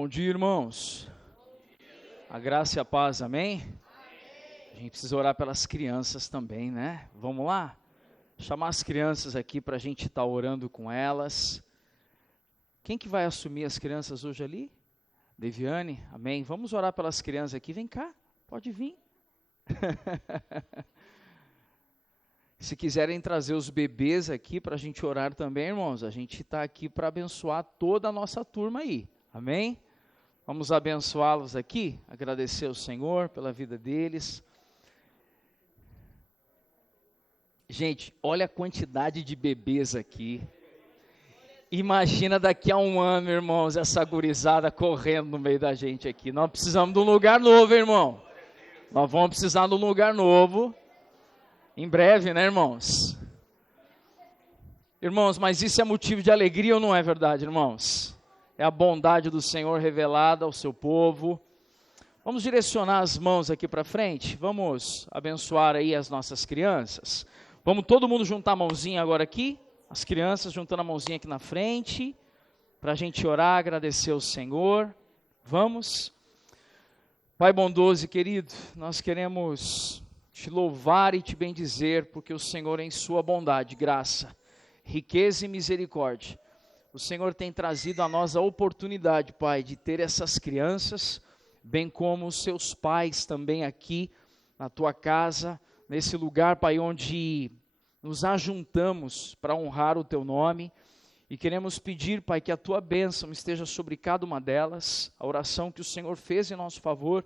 Bom dia, irmãos. A graça e a paz, amém? A gente precisa orar pelas crianças também, né? Vamos lá? Chamar as crianças aqui para a gente estar orando com elas. Quem que vai assumir as crianças hoje ali? Deviane, amém? Vamos orar pelas crianças aqui. Vem cá, pode vir. Se quiserem trazer os bebês aqui para a gente orar também, irmãos, a gente está aqui para abençoar toda a nossa turma aí, amém? Vamos abençoá-los aqui, agradecer ao Senhor pela vida deles. Gente, olha a quantidade de bebês aqui. Imagina daqui a um ano, irmãos, essa gurizada correndo no meio da gente aqui. Nós precisamos de um lugar novo, irmão. Nós vamos precisar de um lugar novo. Em breve, né, irmãos? Irmãos, mas isso é motivo de alegria ou não é verdade, irmãos? É a bondade do Senhor revelada ao seu povo. Vamos direcionar as mãos aqui para frente. Vamos abençoar aí as nossas crianças. Vamos todo mundo juntar a mãozinha agora aqui. As crianças juntando a mãozinha aqui na frente. Para a gente orar, agradecer ao Senhor. Vamos. Pai bondoso e querido, nós queremos te louvar e te bendizer, porque o Senhor em sua bondade, graça, riqueza e misericórdia, o Senhor tem trazido a nós a oportunidade, Pai, de ter essas crianças, bem como os seus pais também aqui na tua casa, nesse lugar, Pai, onde nos ajuntamos para honrar o teu nome, e queremos pedir, Pai, que a tua bênção esteja sobre cada uma delas. A oração que o Senhor fez em nosso favor,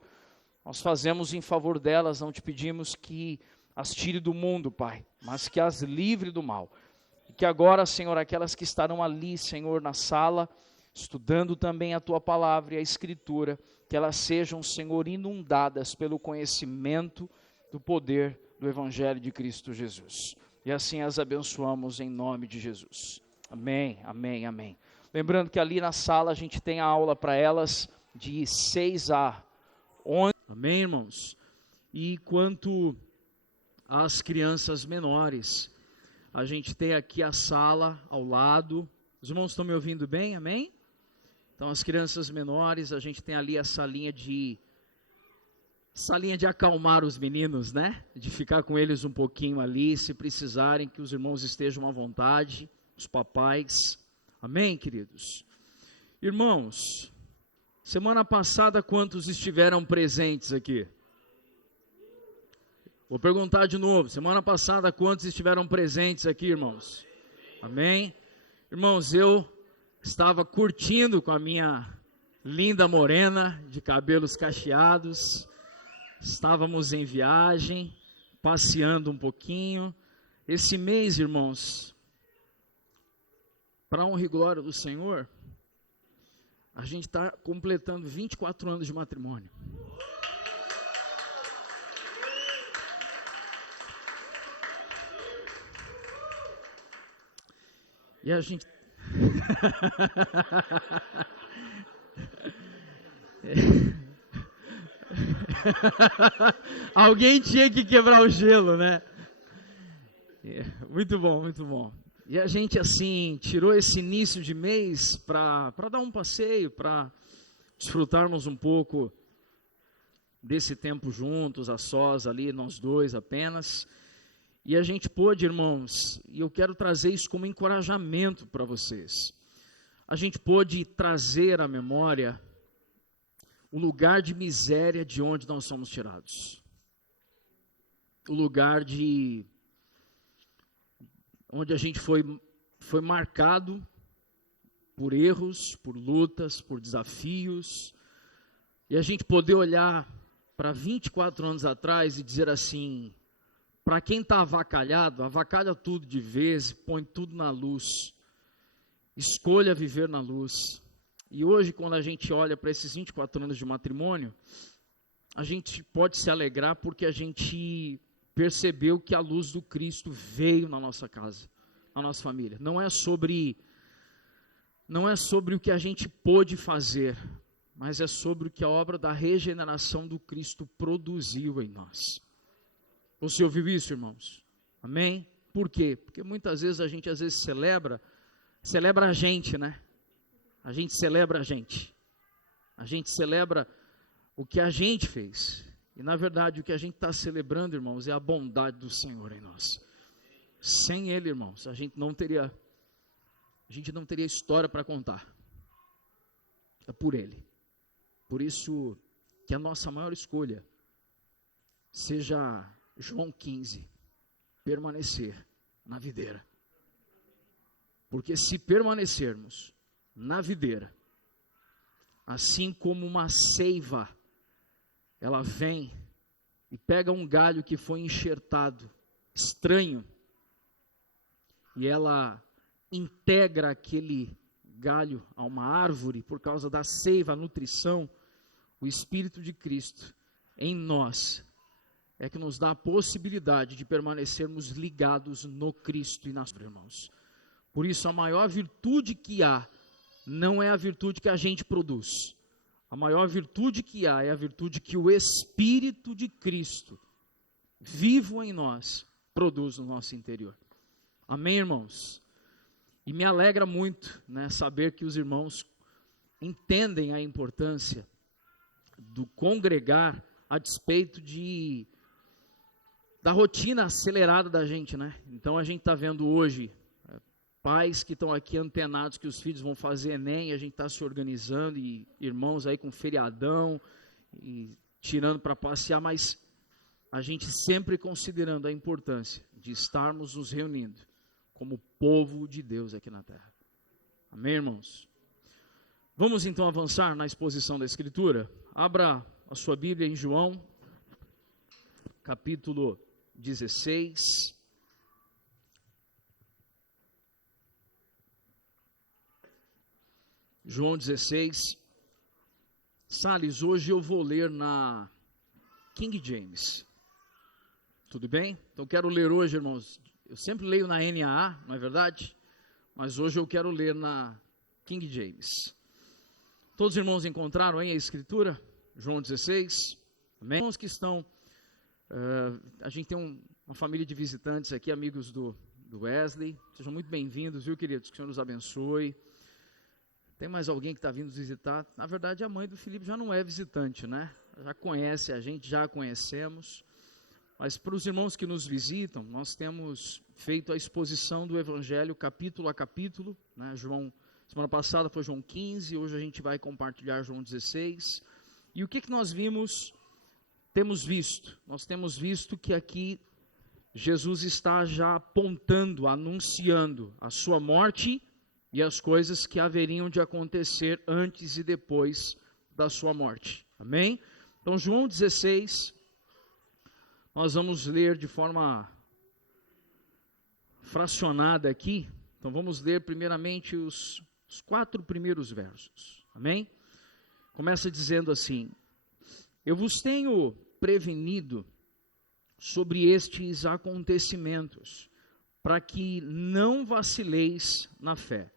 nós fazemos em favor delas, não te pedimos que as tire do mundo, Pai, mas que as livre do mal. E que agora, Senhor, aquelas que estarão ali, Senhor, na sala, estudando também a tua palavra e a escritura, que elas sejam, Senhor, inundadas pelo conhecimento do poder do Evangelho de Cristo Jesus. E assim as abençoamos em nome de Jesus. Amém, amém, amém. Lembrando que ali na sala a gente tem a aula para elas de 6 a 11. Amém, irmãos? E quanto às crianças menores, a gente tem aqui a sala ao lado. Os irmãos estão me ouvindo bem? Amém? Então as crianças menores, a gente tem ali a salinha de acalmar os meninos, né? De ficar com eles um pouquinho ali, se precisarem, que os irmãos estejam à vontade, os papais. Amém, queridos? Irmãos, semana passada quantos estiveram presentes aqui? Vou perguntar de novo, semana passada quantos estiveram presentes aqui, irmãos? Amém? Irmãos, eu estava curtindo com a minha linda morena, de cabelos cacheados, estávamos em viagem, passeando um pouquinho. Esse mês, irmãos, para honra e glória do Senhor, a gente está completando 24 anos de matrimônio. E a gente... Alguém tinha que quebrar o gelo, né? Muito bom, muito bom. E a gente, assim, tirou esse início de mês para dar um passeio, para desfrutarmos um pouco desse tempo juntos, a sós ali, nós dois apenas. E a gente pôde, irmãos, e eu quero trazer isso como encorajamento para vocês. A gente pôde trazer à memória o lugar de miséria de onde nós somos tirados. O lugar de onde a gente foi marcado por erros, por lutas, por desafios. E a gente poder olhar para 24 anos atrás e dizer assim: para quem está avacalhado, avacalha tudo de vez, põe tudo na luz. Escolha viver na luz. E hoje, quando a gente olha para esses 24 anos de matrimônio, a gente pode se alegrar porque a gente percebeu que a luz do Cristo veio na nossa casa, na nossa família. Não é sobre o que a gente pôde fazer, mas é sobre o que a obra da regeneração do Cristo produziu em nós. Você ouviu isso, irmãos? Amém? Por quê? Porque muitas vezes a gente celebra a gente, né? A gente celebra a gente. A gente celebra o que a gente fez. E na verdade o que a gente está celebrando, irmãos, é a bondade do Senhor em nós. Sem Ele, irmãos, a gente não teria história para contar. É por Ele. Por isso que a nossa maior escolha seja João 15, permanecer na videira. Porque se permanecermos na videira, assim como uma seiva, ela vem e pega um galho que foi enxertado, estranho, e ela integra aquele galho a uma árvore por causa da seiva, a nutrição. O Espírito de Cristo em nós é que nos dá a possibilidade de permanecermos ligados no Cristo e nas irmãos. Por isso, a maior virtude que há não é a virtude que a gente produz. A maior virtude que há é a virtude que o Espírito de Cristo, vivo em nós, produz no nosso interior. Amém, irmãos? E me alegra muito, né, saber que os irmãos entendem a importância do congregar a despeito da rotina acelerada da gente, né? Então a gente está vendo hoje pais que estão aqui antenados que os filhos vão fazer Enem, e a gente está se organizando, e irmãos aí com feriadão, e tirando para passear, mas a gente sempre considerando a importância de estarmos nos reunindo como povo de Deus aqui na terra. Amém, irmãos? Vamos então avançar na exposição da Escritura. Abra a sua Bíblia em João, capítulo 16. João 16. Salles, hoje eu vou ler na King James. Tudo bem? Então quero ler hoje, irmãos. Eu sempre leio na NAA, não é verdade? Mas hoje eu quero ler na King James. Todos os irmãos encontraram aí a Escritura? João 16. Amém? Irmãos que estão... a gente tem uma família de visitantes aqui, amigos do Wesley. Sejam muito bem-vindos, viu, queridos? Que o Senhor nos abençoe. Tem mais alguém que está vindo visitar? Na verdade, a mãe do Felipe já não é visitante, né? Já conhece a gente, já a conhecemos. Mas para os irmãos que nos visitam, nós temos feito a exposição do Evangelho capítulo a capítulo, né? Semana passada foi João 15, hoje a gente vai compartilhar João 16. E o que nós temos visto? Nós temos visto que aqui Jesus está já apontando, anunciando a sua morte e as coisas que haveriam de acontecer antes e depois da sua morte. Amém? Então, João 16, nós vamos ler de forma fracionada aqui. Então, vamos ler primeiramente os 4 primeiros versos. Amém? Começa dizendo assim: eu vos tenho prevenido sobre estes acontecimentos, para que não vacileis na fé.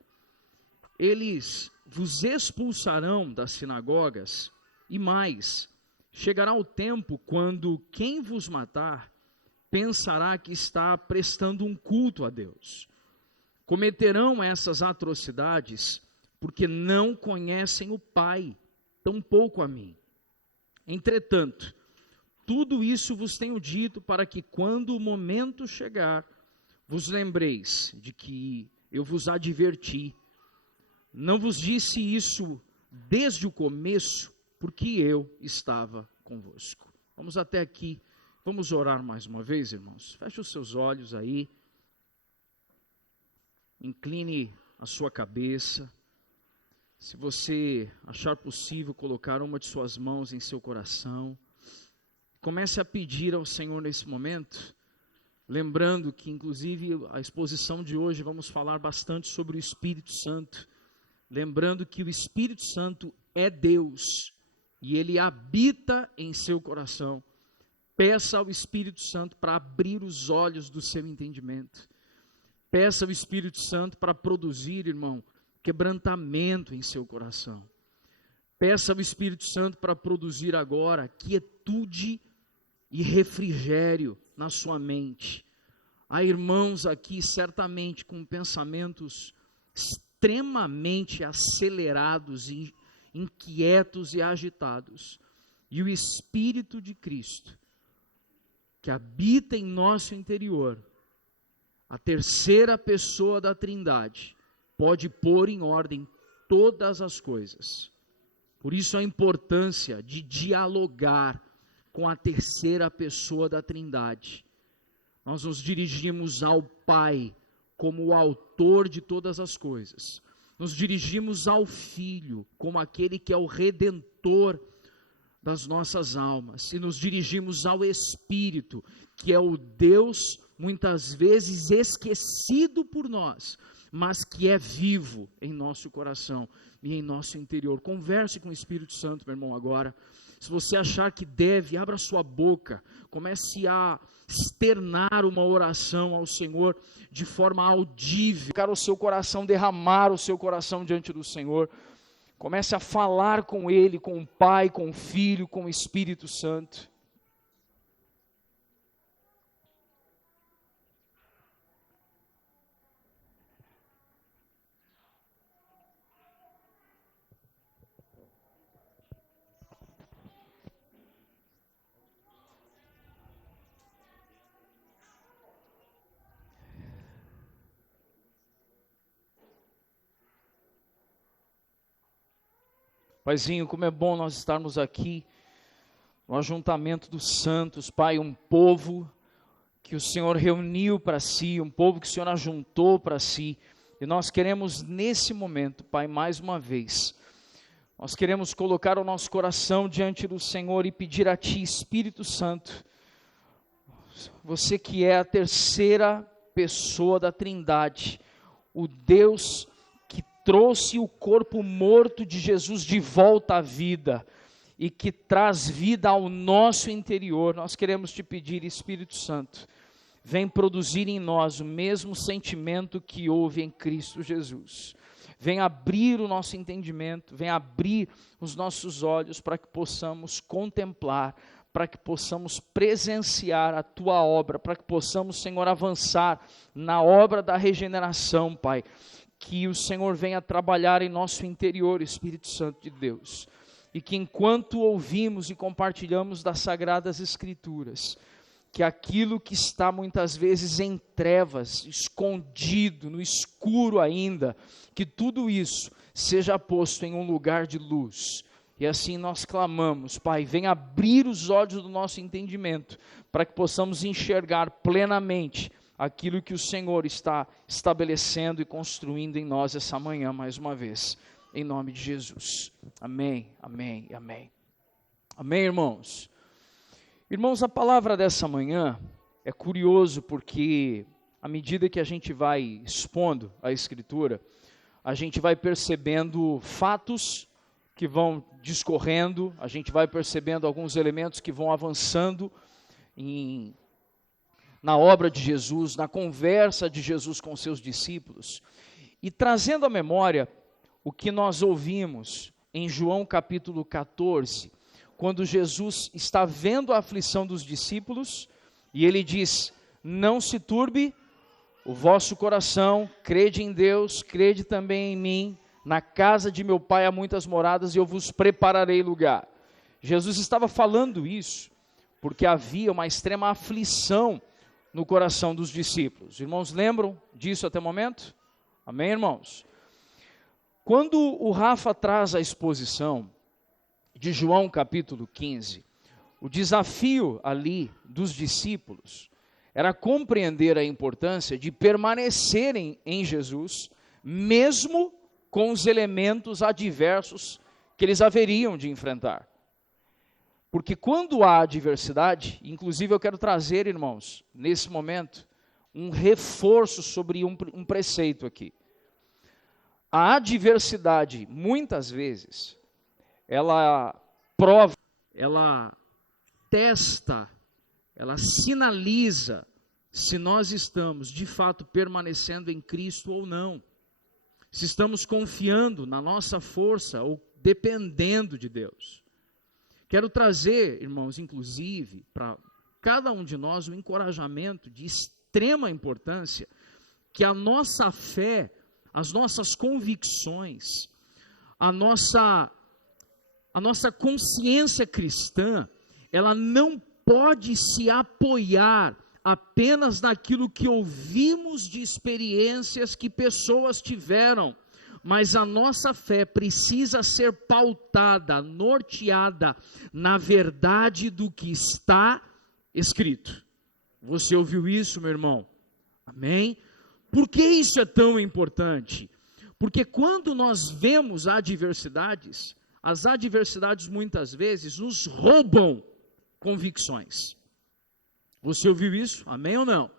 Eles vos expulsarão das sinagogas, e mais, chegará o tempo quando quem vos matar pensará que está prestando um culto a Deus. Cometerão essas atrocidades porque não conhecem o Pai, tampouco a mim. Entretanto, tudo isso vos tenho dito para que quando o momento chegar, vos lembreis de que eu vos adverti. Não vos disse isso desde o começo, porque eu estava convosco. Vamos até aqui, vamos orar mais uma vez, irmãos. Feche os seus olhos aí, incline a sua cabeça. Se você achar possível colocar uma de suas mãos em seu coração, comece a pedir ao Senhor nesse momento, lembrando que inclusive a exposição de hoje vamos falar bastante sobre o Espírito Santo, lembrando que o Espírito Santo é Deus e Ele habita em seu coração. Peça ao Espírito Santo para abrir os olhos do seu entendimento. Peça ao Espírito Santo para produzir, irmão, quebrantamento em seu coração. Peça ao Espírito Santo para produzir agora quietude e refrigério na sua mente. Há irmãos aqui certamente com pensamentos extremamente acelerados e inquietos e agitados, e o Espírito de Cristo, que habita em nosso interior, a terceira pessoa da Trindade, pode pôr em ordem todas as coisas. Por isso a importância de dialogar com a terceira pessoa da Trindade. Nós nos dirigimos ao Pai como o autor de todas as coisas. Nos dirigimos ao Filho como aquele que é o redentor das nossas almas. E nos dirigimos ao Espírito, que é o Deus muitas vezes esquecido por nós, mas que é vivo em nosso coração e em nosso interior. Converse com o Espírito Santo, meu irmão, agora. Se você achar que deve, abra sua boca, comece a externar uma oração ao Senhor de forma audível. Colocar o seu coração, derramar o seu coração diante do Senhor. Comece a falar com Ele, com o Pai, com o Filho, com o Espírito Santo. Paizinho, como é bom nós estarmos aqui, no ajuntamento dos santos, Pai, um povo que o Senhor reuniu para si, um povo que o Senhor ajuntou para si, e nós queremos nesse momento, Pai, mais uma vez, nós queremos colocar o nosso coração diante do Senhor e pedir a Ti, Espírito Santo, você que é a terceira pessoa da Trindade, o Deus que trouxe o corpo morto de Jesus de volta à vida e que traz vida ao nosso interior. Nós queremos te pedir, Espírito Santo, vem produzir em nós o mesmo sentimento que houve em Cristo Jesus. Vem abrir o nosso entendimento, vem abrir os nossos olhos para que possamos contemplar, para que possamos presenciar a Tua obra, para que possamos, Senhor, avançar na obra da regeneração, Pai. Que o Senhor venha trabalhar em nosso interior, Espírito Santo de Deus. E que enquanto ouvimos e compartilhamos das Sagradas Escrituras, que aquilo que está muitas vezes em trevas, escondido, no escuro ainda, que tudo isso seja posto em um lugar de luz. E assim nós clamamos, Pai, vem abrir os olhos do nosso entendimento, para que possamos enxergar plenamente aquilo que o Senhor está estabelecendo e construindo em nós essa manhã, mais uma vez, em nome de Jesus. Amém, amém e amém. Amém, irmãos? Irmãos, a palavra dessa manhã é curioso porque, à medida que a gente vai expondo a Escritura, a gente vai percebendo fatos que vão discorrendo, a gente vai percebendo alguns elementos que vão avançando na obra de Jesus, na conversa de Jesus com seus discípulos, e trazendo à memória o que nós ouvimos em João capítulo 14, quando Jesus está vendo a aflição dos discípulos, e ele diz, não se turbe o vosso coração, crede em Deus, crede também em mim, na casa de meu Pai há muitas moradas e eu vos prepararei lugar. Jesus estava falando isso, porque havia uma extrema aflição no coração dos discípulos. Irmãos, lembram disso até o momento? Amém, irmãos? Quando o Rafa traz a exposição de João capítulo 15, o desafio ali dos discípulos era compreender a importância de permanecerem em Jesus, mesmo com os elementos adversos que eles haveriam de enfrentar. Porque quando há adversidade, inclusive eu quero trazer, irmãos, nesse momento, um reforço sobre um preceito aqui. A adversidade, muitas vezes, ela prova, ela testa, ela sinaliza se nós estamos, de fato, permanecendo em Cristo ou não. Se estamos confiando na nossa força ou dependendo de Deus. Quero trazer, irmãos, inclusive, para cada um de nós um encorajamento de extrema importância, que a nossa fé, as nossas convicções, a nossa a nossa consciência cristã, ela não pode se apoiar apenas naquilo que ouvimos de experiências que pessoas tiveram, mas a nossa fé precisa ser pautada, norteada na verdade do que está escrito. Você ouviu isso, meu irmão? Amém? Por que isso é tão importante? Porque quando nós vemos adversidades, as adversidades muitas vezes nos roubam convicções. Você ouviu isso? Amém ou não?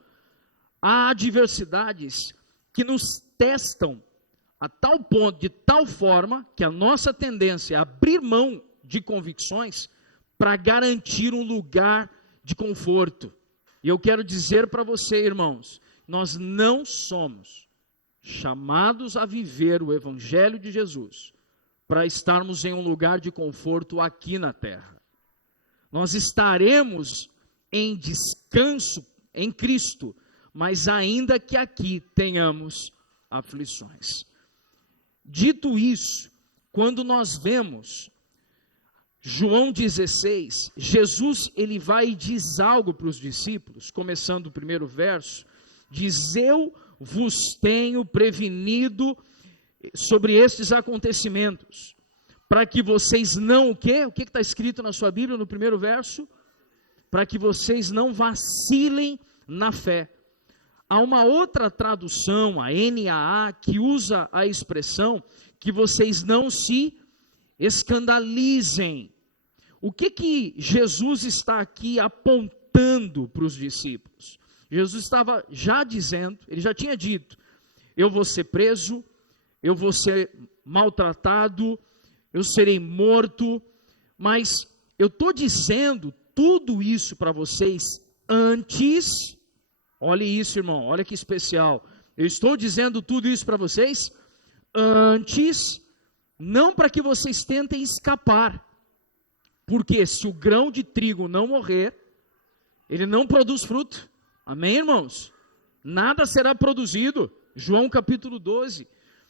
Há adversidades que nos testam a tal ponto, de tal forma, que a nossa tendência é abrir mão de convicções para garantir um lugar de conforto. E eu quero dizer para você, irmãos, nós não somos chamados a viver o Evangelho de Jesus para estarmos em um lugar de conforto aqui na terra. Nós estaremos em descanso em Cristo, mas ainda que aqui tenhamos aflições. Dito isso, quando nós vemos João 16, Jesus ele vai e diz algo para os discípulos, começando o primeiro verso, diz: eu vos tenho prevenido sobre estes acontecimentos, para que vocês não, o quê? O que está escrito na sua Bíblia no primeiro verso? Para que vocês não vacilem na fé. Há uma outra tradução, a NAA, que usa a expressão que vocês não se escandalizem. O que Jesus está aqui apontando para os discípulos? Jesus estava já dizendo, ele já tinha dito: eu vou ser preso, eu vou ser maltratado, eu serei morto, mas eu estou dizendo tudo isso para vocês antes. Olha isso, irmão, olha que especial. Eu estou dizendo tudo isso para vocês antes, não para que vocês tentem escapar. Porque se o grão de trigo não morrer, ele não produz fruto. Amém, irmãos? Nada será produzido. João capítulo 12.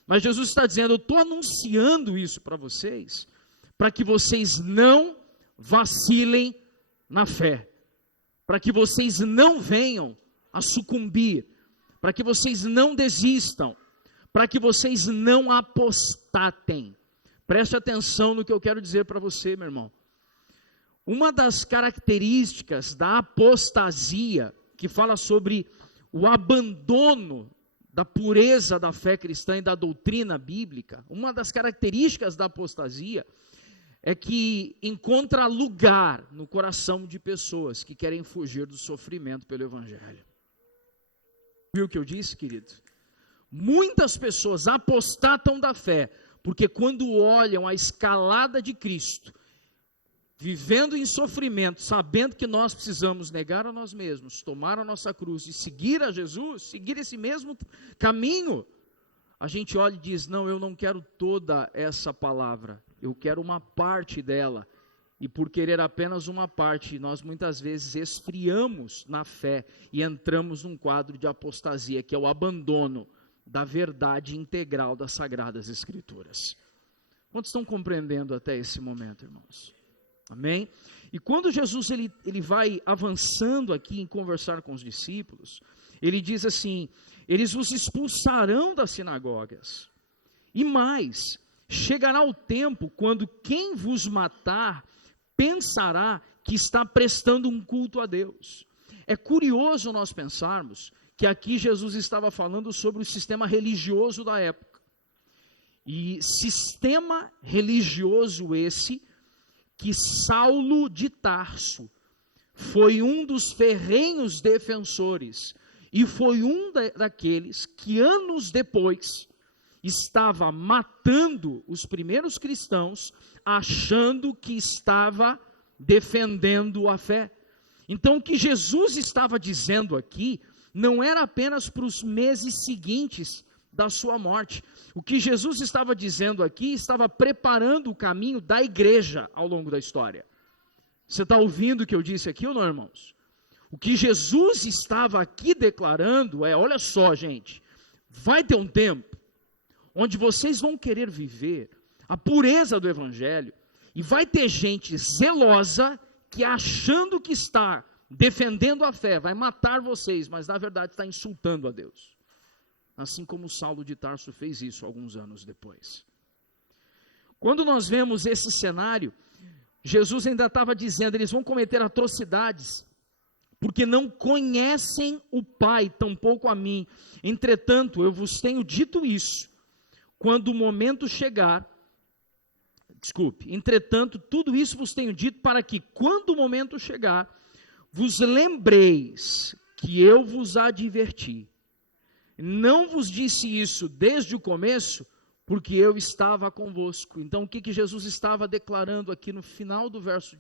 Mas Jesus está dizendo: eu estou anunciando isso para vocês, para que vocês não vacilem na fé, para que vocês não venham a sucumbir, para que vocês não desistam, para que vocês não apostatem. Preste atenção no que eu quero dizer para você, meu irmão. Uma das características da apostasia, que fala sobre o abandono da pureza da fé cristã e da doutrina bíblica, uma das características da apostasia é que encontra lugar no coração de pessoas que querem fugir do sofrimento pelo Evangelho. Viu o que eu disse, querido? Muitas pessoas apostatam da fé, porque quando olham a escalada de Cristo, vivendo em sofrimento, sabendo que nós precisamos negar a nós mesmos, tomar a nossa cruz e seguir a Jesus, seguir esse mesmo caminho, a gente olha e diz: não, eu não quero toda essa palavra, eu quero uma parte dela. E por querer apenas uma parte, nós muitas vezes esfriamos na fé e entramos num quadro de apostasia, que é o abandono da verdade integral das Sagradas Escrituras. Quantos estão compreendendo até esse momento, irmãos? Amém? E quando Jesus ele vai avançando aqui em conversar com os discípulos, ele diz assim: eles vos expulsarão das sinagogas, e mais, chegará o tempo quando quem vos matar pensará que está prestando um culto a Deus. É curioso nós pensarmos que aqui Jesus estava falando sobre o sistema religioso da época, e sistema religioso esse que Saulo de Tarso foi um dos ferrenhos defensores, e foi um daqueles que anos depois estava matando os primeiros cristãos, achando que estava defendendo a fé. Então o que Jesus estava dizendo aqui não era apenas para os meses seguintes da sua morte. O que Jesus estava dizendo aqui estava preparando o caminho da igreja ao longo da história. Você está ouvindo o que eu disse aqui ou não, irmãos? O que Jesus estava aqui declarando é: olha só, gente, vai ter um tempo onde vocês vão querer viver a pureza do Evangelho, E vai ter gente zelosa que achando que está defendendo a fé, vai matar vocês, mas na verdade está insultando a Deus. Assim como Saulo de Tarso fez isso alguns anos depois. Quando nós vemos esse cenário, Jesus ainda estava dizendo, eles vão cometer atrocidades, porque não conhecem o Pai, tampouco a mim. Entretanto, eu vos tenho dito isso, quando o momento chegar, entretanto, tudo isso vos tenho dito para que, quando o momento chegar, vos lembreis que eu vos adverti. Não vos disse isso desde o começo, porque eu estava convosco. Então, o que Jesus estava declarando aqui no final do verso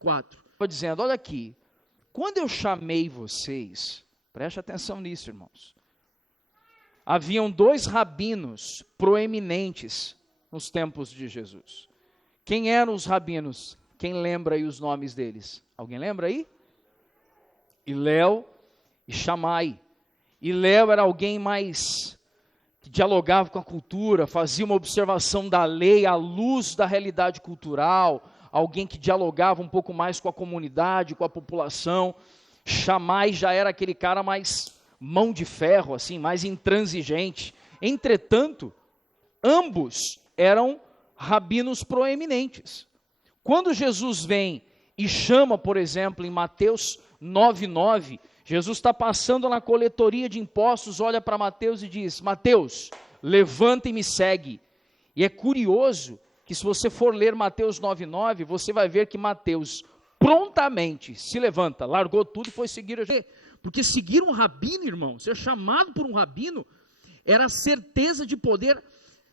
4? Estou dizendo, olha aqui, quando eu chamei vocês, preste atenção nisso, irmãos. Haviam 2 rabinos proeminentes nos tempos de Jesus. Quem eram os rabinos? Quem lembra aí os nomes deles? Alguém lembra aí? Hilel e Shammai. Hilel era alguém mais que dialogava com a cultura, fazia uma observação da lei à luz da realidade cultural, alguém que dialogava um pouco mais com a comunidade, com a população. Shammai já era aquele cara mais mão de ferro, assim, mais intransigente. Entretanto, ambos eram rabinos proeminentes. Quando Jesus vem e chama, por exemplo, em Mateus 9:9, Jesus está passando na coletoria de impostos, olha para Mateus e diz, Mateus, levanta e me segue. E é curioso que se você for ler Mateus 9:9, você vai ver que Mateus prontamente se levanta, largou tudo e foi seguir a Jesus. Porque seguir um rabino, irmão, ser chamado por um rabino, era a certeza de poder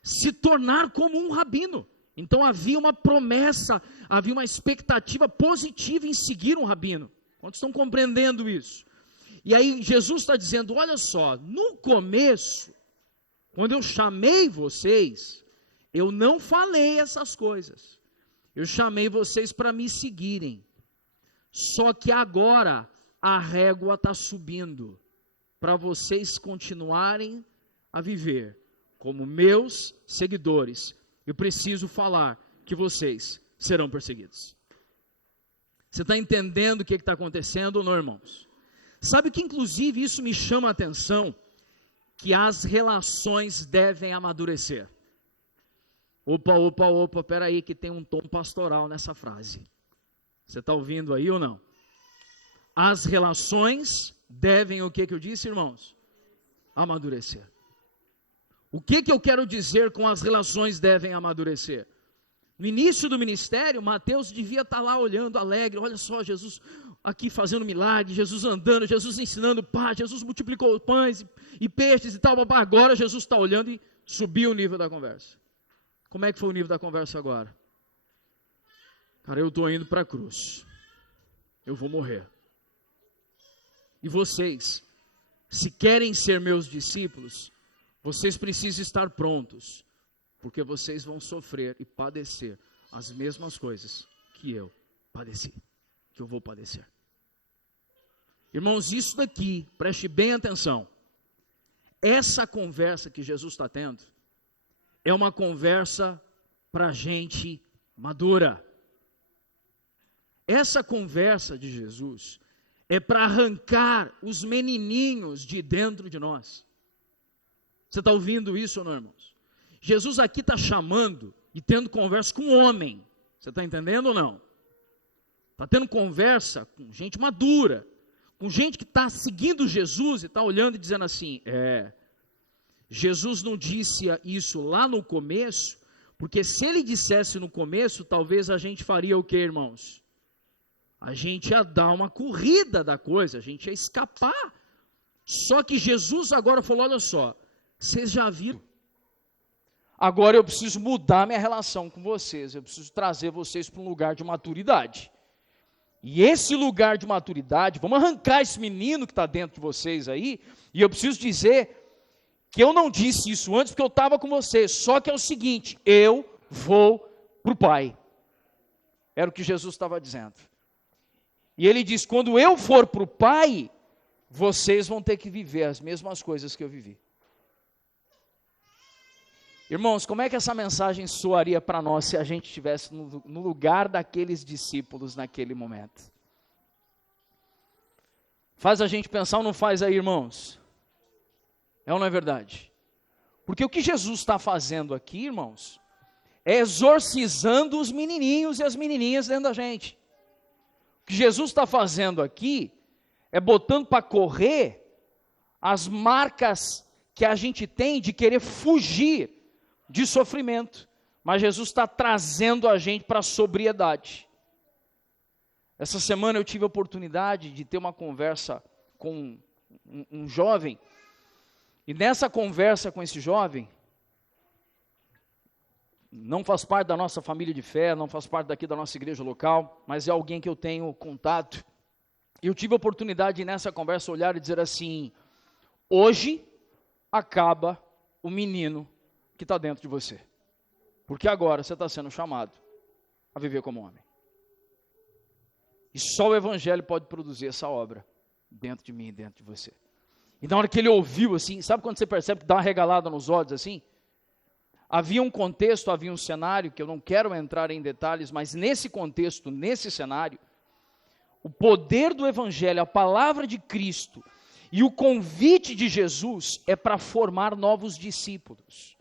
se tornar como um rabino. Então havia uma promessa, havia uma expectativa positiva em seguir um rabino. Quantos estão compreendendo isso? E aí Jesus está dizendo, olha só, no começo, quando eu chamei vocês, eu não falei essas coisas. Eu chamei vocês para me seguirem. Só que agora a régua está subindo para vocês continuarem a viver como meus seguidores. Eu preciso falar que vocês serão perseguidos. Você está entendendo o que está acontecendo ou não, irmãos? Sabe que inclusive isso me chama a atenção, que as relações devem amadurecer. Opa, peraí que tem um tom pastoral nessa frase. Você está ouvindo aí ou não? As relações devem, o que eu disse, irmãos? Amadurecer. O que eu quero dizer com as relações devem amadurecer? No início do ministério, Mateus devia estar lá olhando alegre, olha só, Jesus aqui fazendo milagre, Jesus andando, Jesus ensinando paz, Jesus multiplicou pães e peixes e tal, agora Jesus está olhando e subiu o nível da conversa. Como é que foi o nível da conversa agora? Cara, eu estou indo para a cruz, eu vou morrer. E vocês, se querem ser meus discípulos, vocês precisam estar prontos, porque vocês vão sofrer e padecer as mesmas coisas que eu padeci, que eu vou padecer. Irmãos, isso daqui, preste bem atenção, essa conversa que Jesus está tendo, é uma conversa para gente madura. Essa conversa de Jesus é para arrancar os menininhos de dentro de nós. Você está ouvindo isso ou não, irmãos? Jesus aqui está chamando e tendo conversa com um homem. Você está entendendo ou não? Está tendo conversa com gente madura, com gente que está seguindo Jesus e está olhando e dizendo assim, Jesus não disse isso lá no começo, porque se ele dissesse no começo, talvez a gente faria o que, irmãos? A gente ia dar uma corrida da coisa, a gente ia escapar. Só que Jesus agora falou, olha só, vocês já viram? Agora eu preciso mudar minha relação com vocês, eu preciso trazer vocês para um lugar de maturidade. E esse lugar de maturidade, vamos arrancar esse menino que está dentro de vocês aí, e eu preciso dizer que eu não disse isso antes porque eu estava com vocês, só que é o seguinte, eu vou para o Pai. Era o que Jesus estava dizendo. E ele diz, quando eu for para o Pai, vocês vão ter que viver as mesmas coisas que eu vivi. Irmãos, como é que essa mensagem soaria para nós se a gente estivesse no lugar daqueles discípulos naquele momento? Faz a gente pensar ou não faz aí, irmãos? É ou não é verdade? Porque o que Jesus está fazendo aqui, irmãos, é exorcizando os menininhos e as menininhas dentro da gente. O que Jesus está fazendo aqui é botando para correr as marcas que a gente tem de querer fugir de sofrimento. Mas Jesus está trazendo a gente para a sobriedade. Essa semana eu tive a oportunidade de ter uma conversa com um jovem. E nessa conversa com esse jovem, não faz parte da nossa família de fé, não faz parte daqui da nossa igreja local, mas é alguém que eu tenho contato. E eu tive a oportunidade de nessa conversa olhar e dizer assim: hoje acaba o menino que está dentro de você. Porque agora você está sendo chamado a viver como homem. E só o Evangelho pode produzir essa obra dentro de mim e dentro de você. E na hora que ele ouviu assim, sabe quando você percebe que dá uma regalada nos olhos assim? Havia um contexto, havia um cenário, que eu não quero entrar em detalhes, mas nesse contexto, nesse cenário, o poder do Evangelho, a palavra de Cristo e o convite de Jesus é para formar novos discípulos.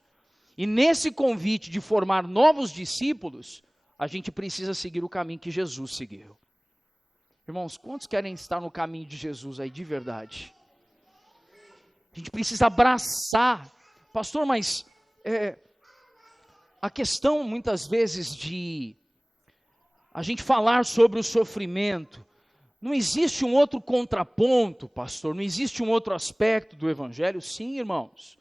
E nesse convite de formar novos discípulos, a gente precisa seguir o caminho que Jesus seguiu. Irmãos, quantos querem estar no caminho de Jesus aí de verdade? A gente precisa abraçar. Pastor, mas a questão muitas vezes de a gente falar sobre o sofrimento, não existe um outro contraponto, pastor, não existe um outro aspecto do Evangelho? Sim, irmãos.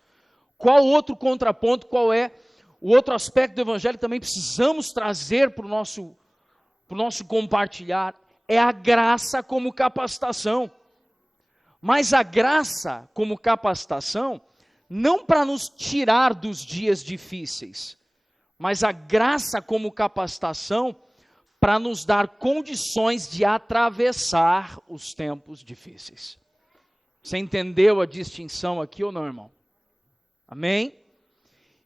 Qual outro contraponto, qual é o outro aspecto do Evangelho que também precisamos trazer para o nosso compartilhar? É a graça como capacitação. Mas a graça como capacitação, não para nos tirar dos dias difíceis, mas a graça como capacitação para nos dar condições de atravessar os tempos difíceis. Você entendeu a distinção aqui ou não, irmão? Amém?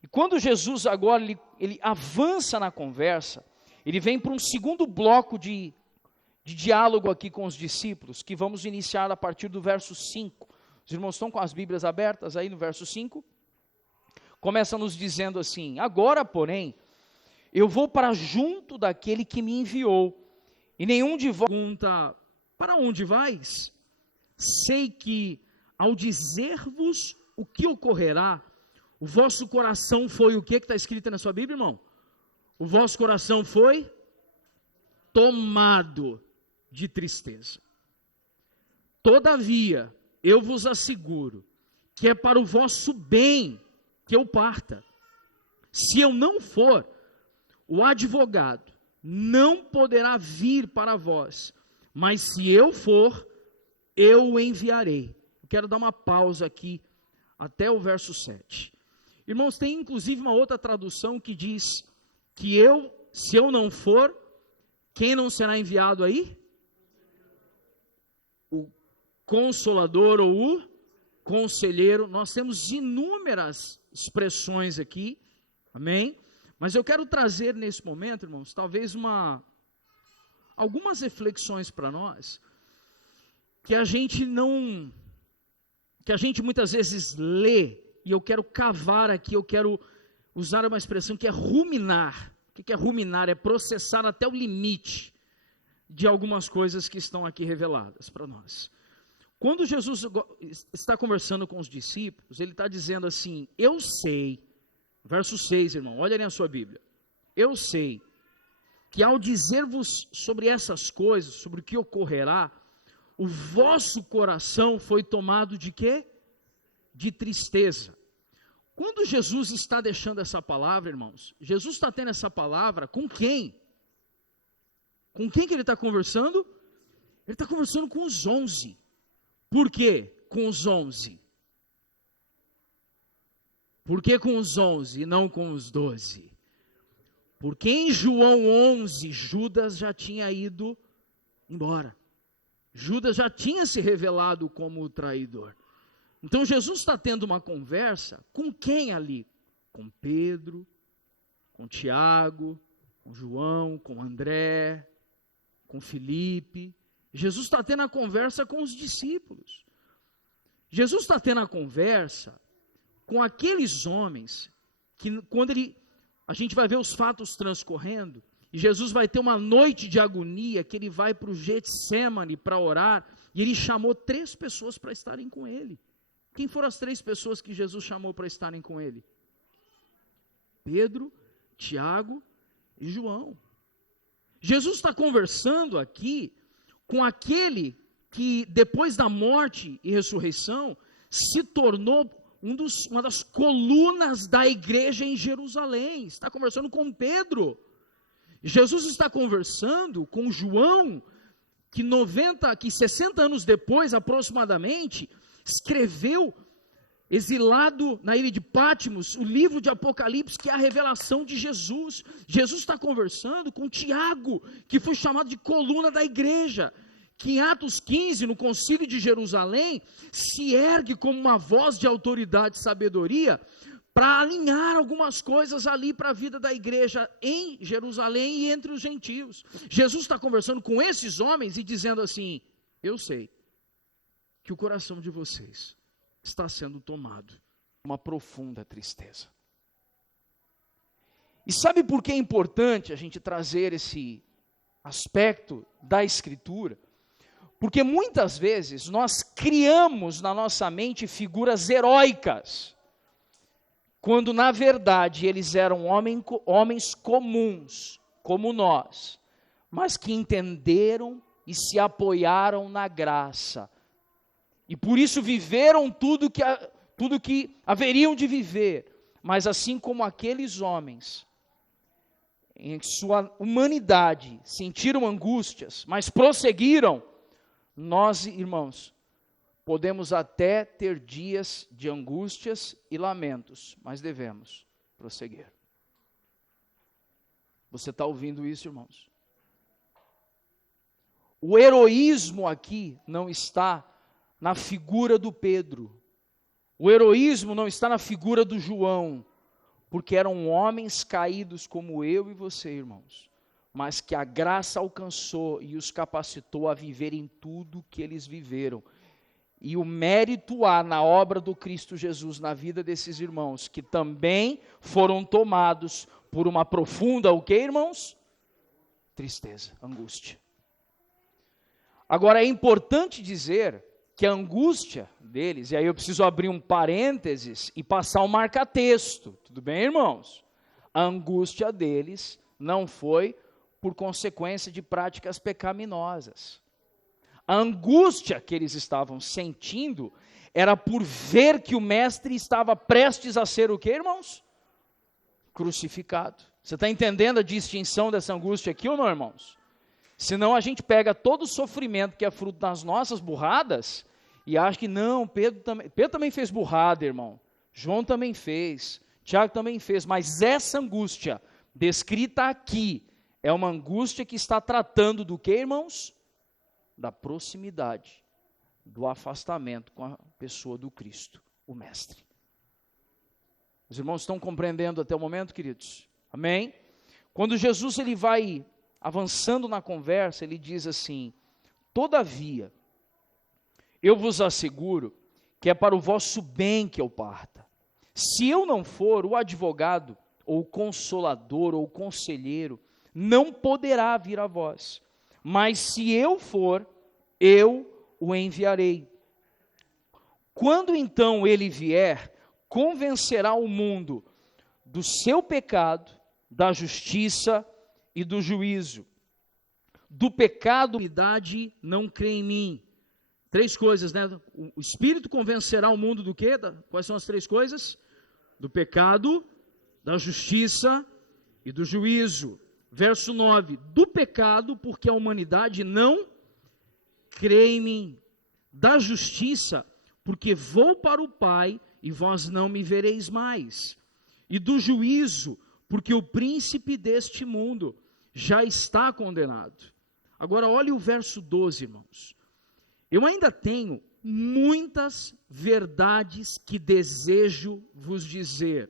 E quando Jesus agora ele avança na conversa, ele vem para um segundo bloco de diálogo aqui com os discípulos, que vamos iniciar a partir do verso 5. Os irmãos estão com as Bíblias abertas aí no verso 5? Começa nos dizendo assim: agora, porém, eu vou para junto daquele que me enviou, e nenhum de vós pergunta: para onde vais? Sei que, ao dizer-vos o que ocorrerá, o vosso coração foi o que está escrito na sua Bíblia, irmão? O vosso coração foi tomado de tristeza. Todavia, eu vos asseguro que é para o vosso bem que eu parta. Se eu não for, o advogado não poderá vir para vós, mas se eu for, eu o enviarei. Eu quero dar uma pausa aqui até o verso 7. Irmãos, tem inclusive uma outra tradução que diz que se eu não for, quem não será enviado aí? O Consolador ou o Conselheiro. Nós temos inúmeras expressões aqui, amém? Mas eu quero trazer nesse momento, irmãos, talvez algumas reflexões para nós, que a gente muitas vezes lê, e eu quero cavar aqui, eu quero usar uma expressão que é ruminar. O que é ruminar? É processar até o limite de algumas coisas que estão aqui reveladas para nós. Quando Jesus está conversando com os discípulos, ele está dizendo assim: eu sei, verso 6, irmão, olha aí na sua Bíblia, eu sei que ao dizer-vos sobre essas coisas, sobre o que ocorrerá, o vosso coração foi tomado de quê? De tristeza. Quando Jesus está deixando essa palavra, irmãos, Jesus está tendo essa palavra com quem? Com quem que ele está conversando? Ele está conversando com os 11. Por quê com os 11? Por que com os 11 e não com os 12? Porque em João 11, Judas já tinha ido embora. Judas já tinha se revelado como o traidor. Então Jesus está tendo uma conversa com quem ali? com Pedro, com Tiago, com João, com André, com Felipe. Jesus está tendo a conversa com os discípulos. Jesus está tendo a conversa com aqueles homens que, quando a gente vai ver os fatos transcorrendo, e Jesus vai ter uma noite de agonia, que ele vai para o Getsêmani para orar, e ele chamou 3 pessoas para estarem com ele. Quem foram as 3 pessoas que Jesus chamou para estarem com ele? Pedro, Tiago e João. Jesus está conversando aqui com aquele que depois da morte e ressurreição se tornou uma das colunas da igreja em Jerusalém. Está conversando com Pedro. Jesus está conversando com João, que 60 anos depois aproximadamente escreveu, exilado na ilha de Patmos, o livro de Apocalipse, que é a revelação de Jesus. Jesus está conversando com Tiago, que foi chamado de coluna da igreja, que em Atos 15, no concílio de Jerusalém, se ergue como uma voz de autoridade e sabedoria, para alinhar algumas coisas ali para a vida da igreja em Jerusalém e entre os gentios. Jesus está conversando com esses homens e dizendo assim: eu sei que o coração de vocês está sendo tomado uma profunda tristeza. E sabe por que é importante a gente trazer esse aspecto da Escritura? Porque muitas vezes nós criamos na nossa mente figuras heróicas, quando na verdade eles eram homens comuns, como nós, mas que entenderam e se apoiaram na graça, e por isso viveram tudo que haveriam de viver. Mas assim como aqueles homens, em sua humanidade, sentiram angústias, mas prosseguiram, nós, irmãos, podemos até ter dias de angústias e lamentos, mas devemos prosseguir. Você está ouvindo isso, irmãos? O heroísmo aqui não está na figura do Pedro. O heroísmo não está na figura do João, porque eram homens caídos como eu e você, irmãos, mas que a graça alcançou e os capacitou a viverem tudo que eles viveram. E o mérito há na obra do Cristo Jesus na vida desses irmãos, que também foram tomados por uma profunda, o que, irmãos? Tristeza, angústia. Agora é importante dizer que a angústia deles, e aí eu preciso abrir um parênteses e passar um marca-texto, tudo bem, irmãos? A angústia deles não foi por consequência de práticas pecaminosas. A angústia que eles estavam sentindo era por ver que o mestre estava prestes a ser o quê, irmãos? Crucificado. Você está entendendo a distinção dessa angústia aqui ou não, irmãos? Senão a gente pega todo o sofrimento que é fruto das nossas burradas e acha que não, Pedro também fez burrada, irmão. João também fez, Tiago também fez, mas essa angústia descrita aqui é uma angústia que está tratando do que, irmãos? Da proximidade, do afastamento com a pessoa do Cristo, o Mestre. Os irmãos estão compreendendo até o momento, queridos? Amém? Quando Jesus ele vai avançando na conversa, ele diz assim: todavia, eu vos asseguro que é para o vosso bem que eu parta. Se eu não for, o advogado, ou o consolador, ou o conselheiro, não poderá vir a vós. Mas se eu for, eu o enviarei. Quando então ele vier, convencerá o mundo do seu pecado, da justiça e do juízo. Do pecado, a humanidade não crê em mim. 3 coisas, né? O Espírito convencerá o mundo do quê? Quais são as 3 coisas? Do pecado, da justiça e do juízo. Verso 9, do pecado, porque a humanidade não crê em mim. Da justiça, porque vou para o Pai e vós não me vereis mais. E do juízo, porque o príncipe deste mundo já está condenado. Agora olhe o verso 12, irmãos. Eu ainda tenho muitas verdades que desejo vos dizer,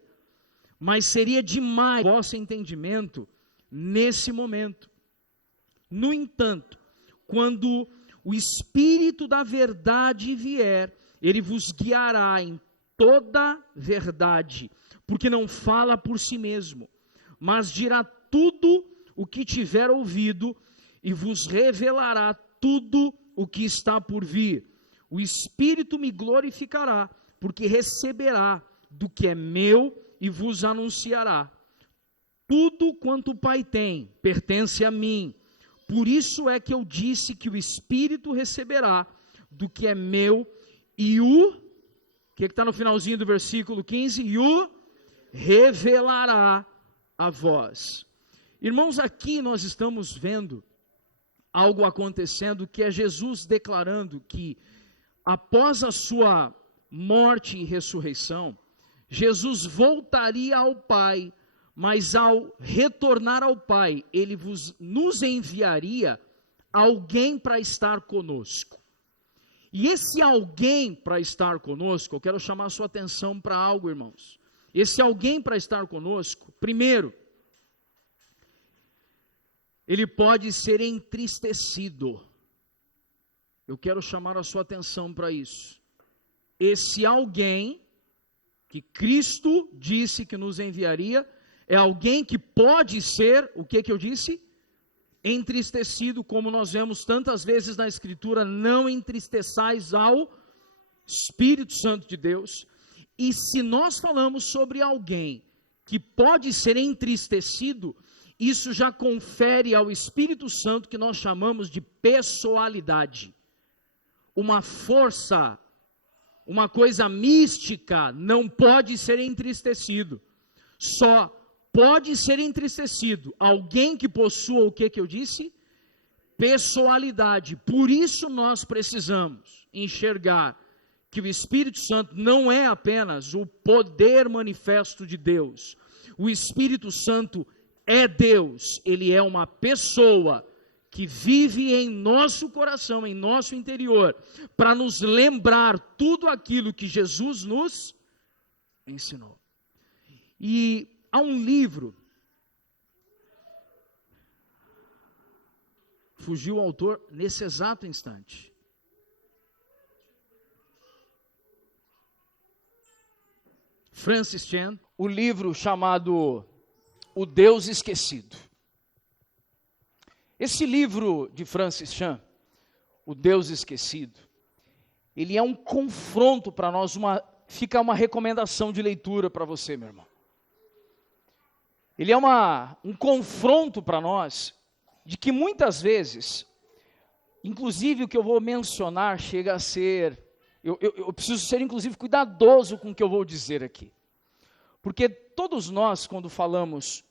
mas seria demais o vosso entendimento nesse momento. No entanto, quando o Espírito da verdade vier, ele vos guiará em toda verdade, porque não fala por si mesmo, mas dirá tudo o que tiver ouvido e vos revelará tudo o que está por vir. O Espírito me glorificará, porque receberá do que é meu e vos anunciará. Tudo quanto o Pai tem pertence a mim. Por isso é que eu disse que o Espírito receberá do que é meu e o que está no finalzinho do versículo 15, e o revelará a vós. Irmãos, aqui nós estamos vendo algo acontecendo, que é Jesus declarando que após a sua morte e ressurreição, Jesus voltaria ao Pai, mas ao retornar ao Pai, ele nos enviaria alguém para estar conosco. E esse alguém para estar conosco, eu quero chamar a sua atenção para algo, irmãos. Esse alguém para estar conosco, primeiro, ele pode ser entristecido. Eu quero chamar a sua atenção para isso. Esse alguém que Cristo disse que nos enviaria, é alguém que pode ser, o que eu disse? Entristecido, como nós vemos tantas vezes na Escritura, não entristeçais ao Espírito Santo de Deus. E se nós falamos sobre alguém que pode ser entristecido, isso já confere ao Espírito Santo que nós chamamos de pessoalidade. Uma força, uma coisa mística, não pode ser entristecido. Só pode ser entristecido alguém que possua o que eu disse? Pessoalidade. Por isso nós precisamos enxergar que o Espírito Santo não é apenas o poder manifesto de Deus. O Espírito Santo é Deus, ele é uma pessoa que vive em nosso coração, em nosso interior, para nos lembrar tudo aquilo que Jesus nos ensinou. E há um livro, fugiu o autor nesse exato instante. Francis Chan, o livro chamado O Deus Esquecido. Esse livro de Francis Chan, O Deus Esquecido, ele é um confronto para nós, fica uma recomendação de leitura para você, meu irmão. Ele é um confronto para nós, de que muitas vezes, inclusive o que eu vou mencionar chega a ser, eu preciso ser inclusive cuidadoso com o que eu vou dizer aqui. Porque todos nós, quando falamos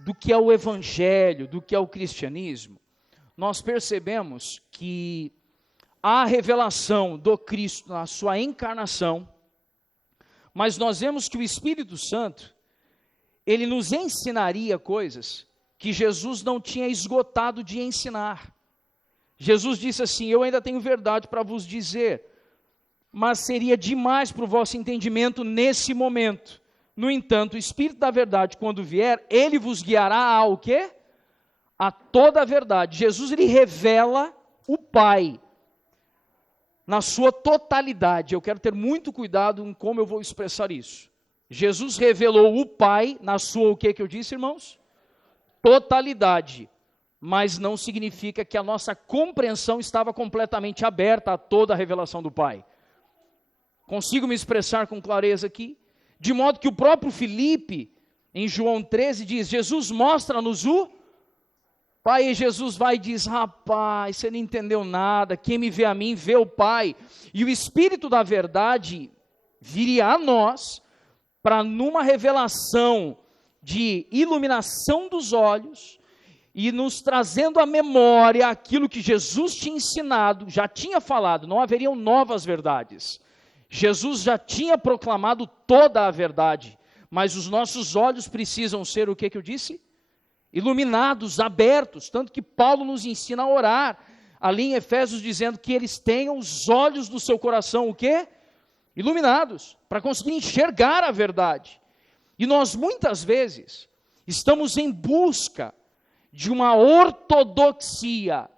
do que é o Evangelho, do que é o cristianismo, nós percebemos que há a revelação do Cristo na sua encarnação, mas nós vemos que o Espírito Santo, ele nos ensinaria coisas que Jesus não tinha esgotado de ensinar. Jesus disse assim: eu ainda tenho verdade para vos dizer, mas seria demais para o vosso entendimento nesse momento. No entanto, o Espírito da verdade, quando vier, ele vos guiará ao quê? A toda a verdade. Jesus, ele revela o Pai na sua totalidade. Eu quero ter muito cuidado em como eu vou expressar isso. Jesus revelou o Pai na sua, o que eu disse, irmãos? Totalidade. Mas não significa que a nossa compreensão estava completamente aberta a toda a revelação do Pai. Consigo me expressar com clareza aqui? De modo que o próprio Filipe, em João 13, diz: Jesus, mostra-nos o Pai. E Jesus vai e diz: rapaz, você não entendeu nada, quem me vê a mim, vê o Pai. E o Espírito da verdade viria a nós, para numa revelação de iluminação dos olhos, e nos trazendo à memória aquilo que Jesus tinha ensinado, já tinha falado, não haveriam novas verdades. Jesus já tinha proclamado toda a verdade, mas os nossos olhos precisam ser, o que eu disse? Iluminados, abertos, tanto que Paulo nos ensina a orar, ali em Efésios, dizendo que eles tenham os olhos do seu coração, o quê? Iluminados, para conseguir enxergar a verdade. E nós muitas vezes estamos em busca de uma ortodoxia.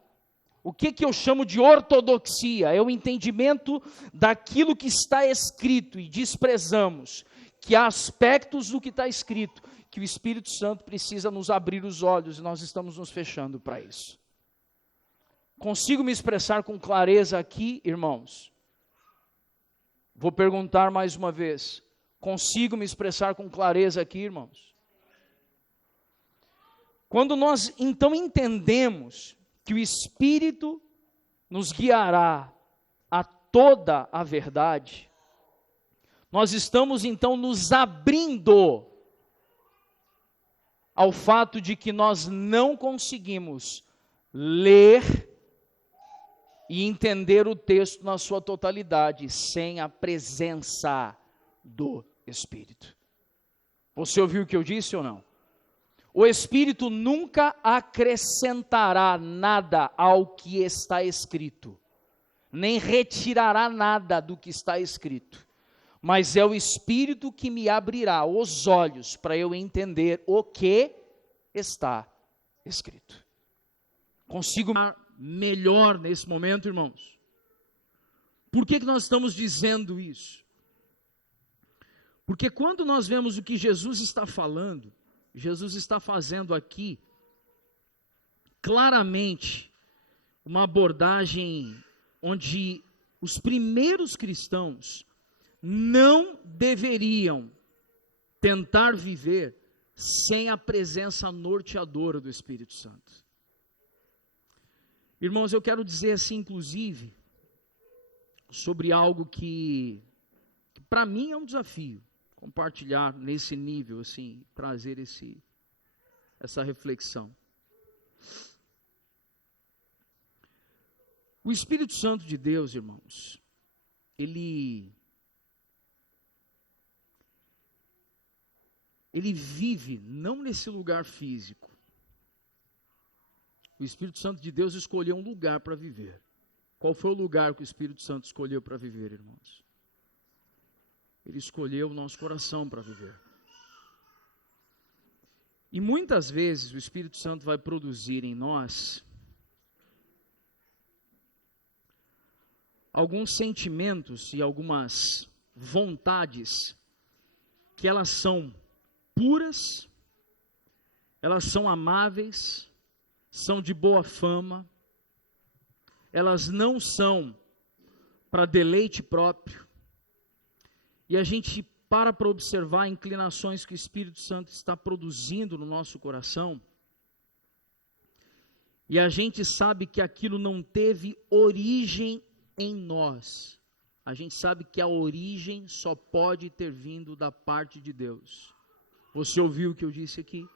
O que eu chamo de ortodoxia? É o entendimento daquilo que está escrito e desprezamos que há aspectos do que está escrito, que o Espírito Santo precisa nos abrir os olhos e nós estamos nos fechando para isso. Consigo me expressar com clareza aqui, irmãos? Vou perguntar mais uma vez. Consigo me expressar com clareza aqui, irmãos? Quando nós então entendemos que o Espírito nos guiará a toda a verdade, nós estamos então nos abrindo ao fato de que nós não conseguimos ler e entender o texto na sua totalidade sem a presença do Espírito. Você ouviu o que eu disse ou não? O Espírito nunca acrescentará nada ao que está escrito, nem retirará nada do que está escrito, mas é o Espírito que me abrirá os olhos para eu entender o que está escrito. Consigo melhor nesse momento, irmãos? Por que nós estamos dizendo isso? Porque quando nós vemos o que Jesus está falando, Jesus está fazendo aqui claramente uma abordagem onde os primeiros cristãos não deveriam tentar viver sem a presença norteadora do Espírito Santo. Irmãos, eu quero dizer assim, inclusive, sobre algo que para mim é um desafio, compartilhar nesse nível, assim, trazer essa reflexão. O Espírito Santo de Deus, irmãos, ele vive não nesse lugar físico. O Espírito Santo de Deus escolheu um lugar para viver. Qual foi o lugar que o Espírito Santo escolheu para viver, irmãos? Ele escolheu o nosso coração para viver. E muitas vezes o Espírito Santo vai produzir em nós alguns sentimentos e algumas vontades que elas são puras, elas são amáveis, são de boa fama, elas não são para deleite próprio. E a gente para observar inclinações que o Espírito Santo está produzindo no nosso coração, e a gente sabe que aquilo não teve origem em nós. A gente sabe que a origem só pode ter vindo da parte de Deus. Você ouviu o que eu disse aqui?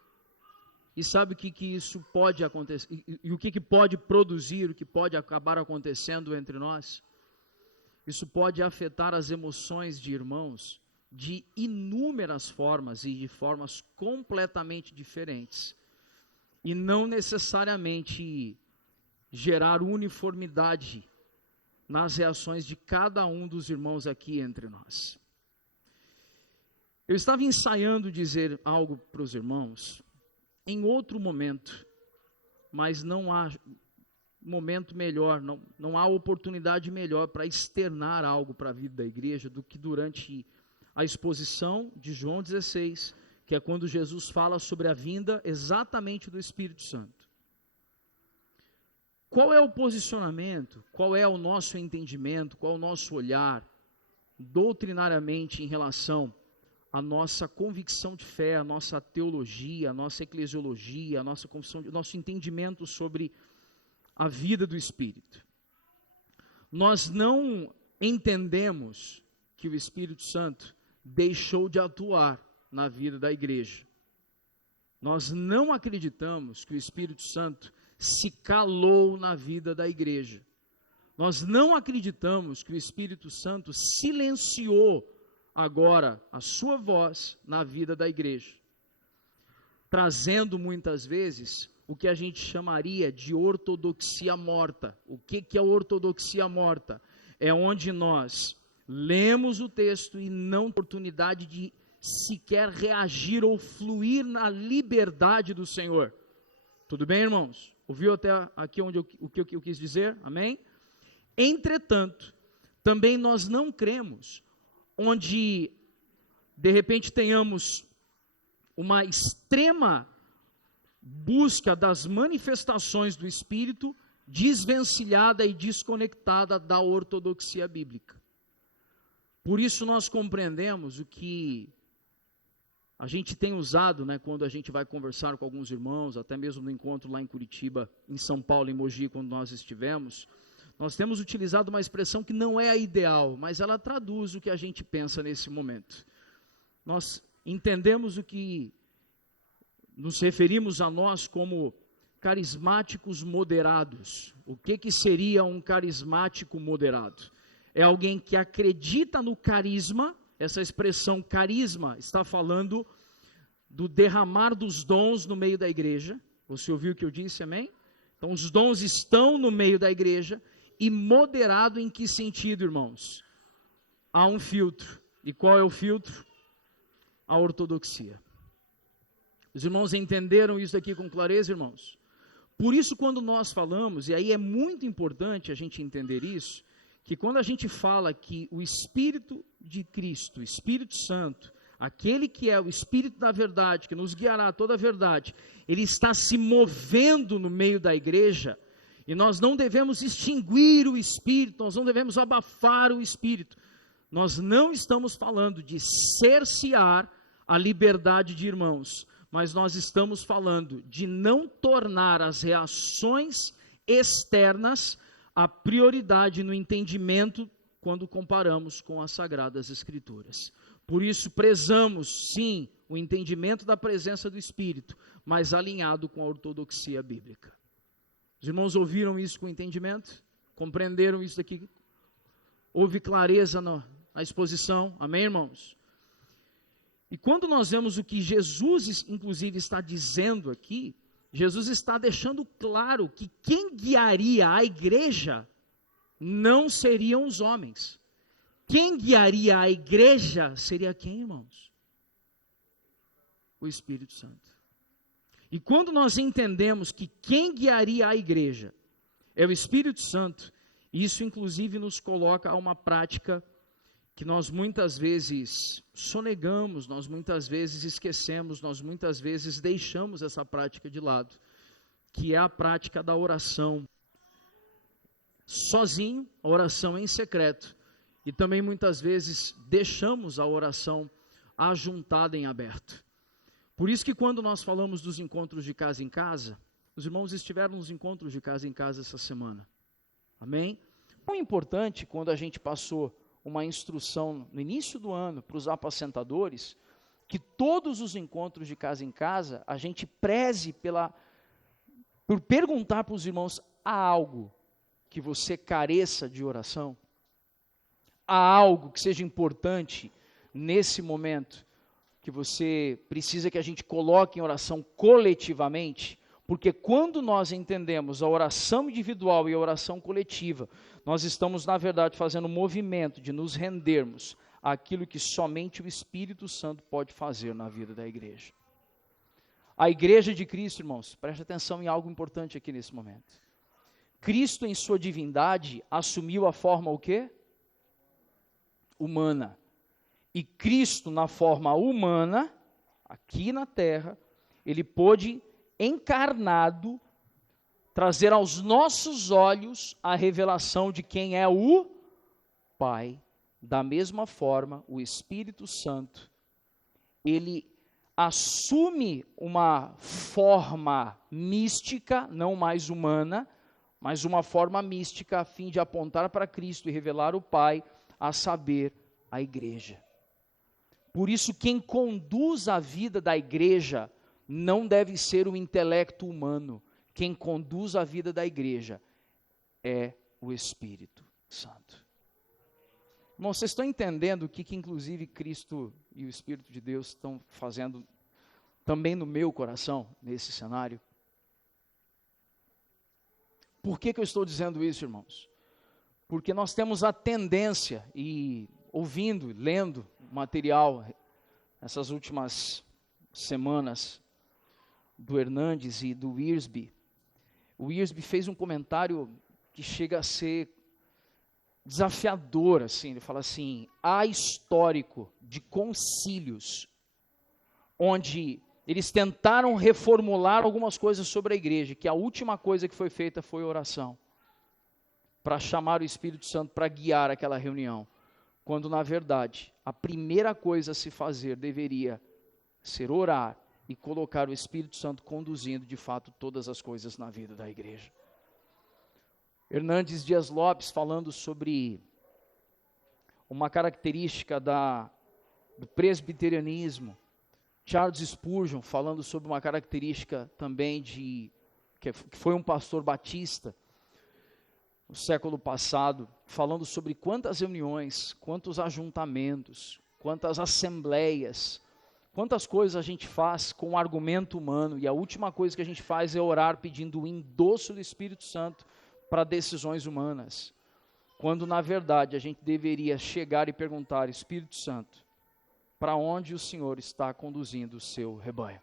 E sabe o que isso pode acontecer? E o que pode produzir, o que pode acabar acontecendo entre nós? Isso pode afetar as emoções de irmãos de inúmeras formas e de formas completamente diferentes. E não necessariamente gerar uniformidade nas reações de cada um dos irmãos aqui entre nós. Eu estava ensaiando dizer algo para os irmãos em outro momento, mas não há momento melhor, não há oportunidade melhor para externar algo para a vida da igreja do que durante a exposição de João 16, que é quando Jesus fala sobre a vinda exatamente do Espírito Santo. Qual é o posicionamento, qual é o nosso entendimento, qual é o nosso olhar doutrinariamente em relação à nossa convicção de fé, à nossa teologia, à nossa eclesiologia, à nossa confissão, nosso entendimento sobre a vida do Espírito? Nós não entendemos que o Espírito Santo deixou de atuar na vida da igreja. Nós não acreditamos que o Espírito Santo se calou na vida da igreja. Nós não acreditamos que o Espírito Santo silenciou agora a sua voz na vida da igreja, trazendo muitas vezes o que a gente chamaria de ortodoxia morta. O que é ortodoxia morta? É onde nós lemos o texto e não temos oportunidade de sequer reagir ou fluir na liberdade do Senhor. Tudo bem, irmãos? Ouviu até aqui o que eu quis dizer? Amém? Entretanto, também nós não cremos onde de repente tenhamos uma extrema busca das manifestações do Espírito desvencilhada e desconectada da ortodoxia bíblica. Por isso nós compreendemos o que a gente tem usado, quando a gente vai conversar com alguns irmãos, até mesmo no encontro lá em Curitiba, em São Paulo, em Mogi, quando nós estivemos, nós temos utilizado uma expressão que não é a ideal, mas ela traduz o que a gente pensa nesse momento. Nós entendemos o que nos referimos a nós como carismáticos moderados. O que seria um carismático moderado? É alguém que acredita no carisma. Essa expressão carisma está falando do derramar dos dons no meio da igreja. Você ouviu o que eu disse, amém? Então os dons estão no meio da igreja. E moderado em que sentido, irmãos? Há um filtro. E qual é o filtro? A ortodoxia. Os irmãos entenderam isso aqui com clareza, irmãos? Por isso, quando nós falamos, e aí é muito importante a gente entender isso, que quando a gente fala que o Espírito de Cristo, o Espírito Santo, aquele que é o Espírito da verdade, que nos guiará a toda a verdade, ele está se movendo no meio da igreja, e nós não devemos extinguir o Espírito, nós não devemos abafar o Espírito. Nós não estamos falando de cercear a liberdade de irmãos, mas nós estamos falando de não tornar as reações externas a prioridade no entendimento quando comparamos com as Sagradas Escrituras. Por isso prezamos, sim, o entendimento da presença do Espírito, mas alinhado com a ortodoxia bíblica. Os irmãos ouviram isso com entendimento? Compreenderam isso aqui? Houve clareza na exposição? Amém, irmãos? E quando nós vemos o que Jesus, inclusive, está dizendo aqui, Jesus está deixando claro que quem guiaria a igreja não seriam os homens. Quem guiaria a igreja seria quem, irmãos? O Espírito Santo. E quando nós entendemos que quem guiaria a igreja é o Espírito Santo, isso inclusive nos coloca a uma prática que nós muitas vezes sonegamos, nós muitas vezes esquecemos, nós muitas vezes deixamos essa prática de lado, que é a prática da oração sozinho, a oração em secreto, e também muitas vezes deixamos a oração ajuntada em aberto. Por isso que quando nós falamos dos encontros de casa em casa, os irmãos estiveram nos encontros de casa em casa essa semana, amém? É importante quando a gente passou uma instrução no início do ano para os apacentadores, que todos os encontros de casa em casa, a gente preze por perguntar para os irmãos, há algo que você careça de oração? Há algo que seja importante nesse momento, que você precisa que a gente coloque em oração coletivamente? Porque quando nós entendemos a oração individual e a oração coletiva, nós estamos, na verdade, fazendo um movimento de nos rendermos àquilo que somente o Espírito Santo pode fazer na vida da igreja. A igreja de Cristo, irmãos, preste atenção em algo importante aqui nesse momento. Cristo, em sua divindade, assumiu a forma o quê? Humana. E Cristo, na forma humana, aqui na terra, ele pôde encarnado, trazer aos nossos olhos a revelação de quem é o Pai. Da mesma forma, o Espírito Santo, ele assume uma forma mística, não mais humana, mas uma forma mística a fim de apontar para Cristo e revelar o Pai, a saber, a igreja. Por isso, quem conduz a vida da igreja não deve ser o intelecto humano. Quem conduz a vida da igreja é o Espírito Santo. Irmão, vocês estão entendendo o que inclusive Cristo e o Espírito de Deus estão fazendo também no meu coração, nesse cenário? Por que eu estou dizendo isso, irmãos? Porque nós temos a tendência, e ouvindo, lendo material essas últimas semanas do Hernandes e do Wiersbe. O Wiersbe fez um comentário que chega a ser desafiador, assim. Ele fala assim: há histórico de concílios onde eles tentaram reformular algumas coisas sobre a igreja, que a última coisa que foi feita foi oração, para chamar o Espírito Santo para guiar aquela reunião, quando na verdade a primeira coisa a se fazer deveria ser orar e colocar o Espírito Santo conduzindo de fato todas as coisas na vida da igreja. Hernandes Dias Lopes falando sobre uma característica do presbiterianismo, Charles Spurgeon falando sobre uma característica também que foi um pastor batista no século passado, falando sobre quantas reuniões, quantos ajuntamentos, quantas assembleias, quantas coisas a gente faz com o argumento humano, e a última coisa que a gente faz é orar pedindo o endosso do Espírito Santo para decisões humanas, quando na verdade a gente deveria chegar e perguntar: Espírito Santo, para onde o Senhor está conduzindo o seu rebanho?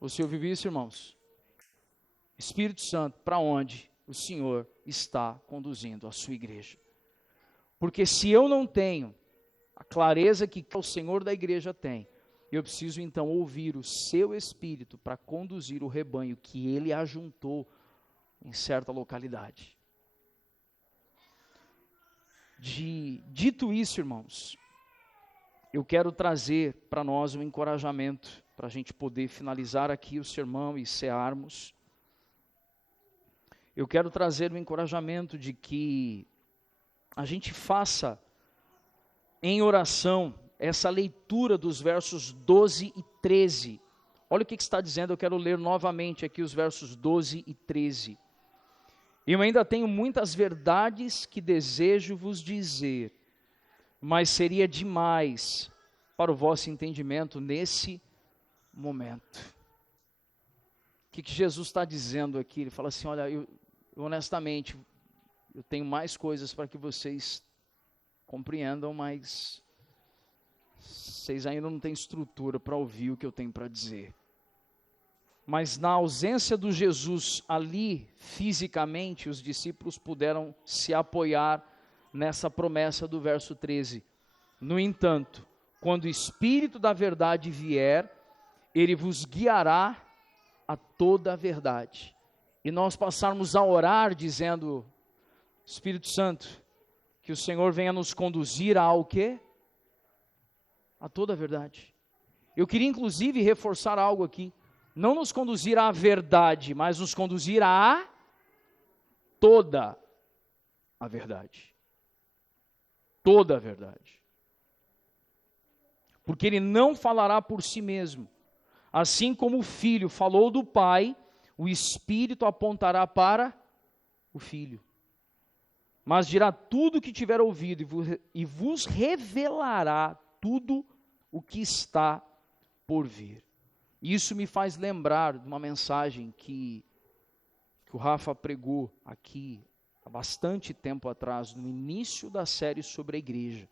Você ouviu isso, irmãos? Espírito Santo, para onde o Senhor está conduzindo a sua igreja? Porque se eu não tenho a clareza que o Senhor da igreja tem, eu preciso então ouvir o seu Espírito para conduzir o rebanho que Ele ajuntou em certa localidade. Dito isso, irmãos, eu quero trazer para nós um encorajamento, para a gente poder finalizar aqui o sermão e cearmos. Eu quero trazer um encorajamento de que a gente faça em oração essa leitura dos versos 12 e 13. Olha o que está dizendo, eu quero ler novamente aqui os versos 12 e 13. Eu ainda tenho muitas verdades que desejo vos dizer, mas seria demais para o vosso entendimento nesse momento. O que Jesus está dizendo aqui? Ele fala assim: olha, eu honestamente, eu tenho mais coisas para que vocês compreendam, mas vocês ainda não têm estrutura para ouvir o que eu tenho para dizer. Mas na ausência do Jesus ali, fisicamente, os discípulos puderam se apoiar nessa promessa do verso 13. No entanto, quando o Espírito da verdade vier, Ele vos guiará a toda a verdade. E nós passarmos a orar dizendo: Espírito Santo, que o Senhor venha nos conduzir ao quê? A toda a verdade. Eu queria inclusive reforçar algo aqui. Não nos conduzir à verdade, mas nos conduzir a toda a verdade. Toda a verdade. Porque Ele não falará por si mesmo. Assim como o Filho falou do Pai, o Espírito apontará para o Filho. Mas dirá tudo o que tiver ouvido e vos revelará tudo o que está por vir. Isso me faz lembrar de uma mensagem que o Rafa pregou aqui há bastante tempo atrás, no início da série sobre a igreja,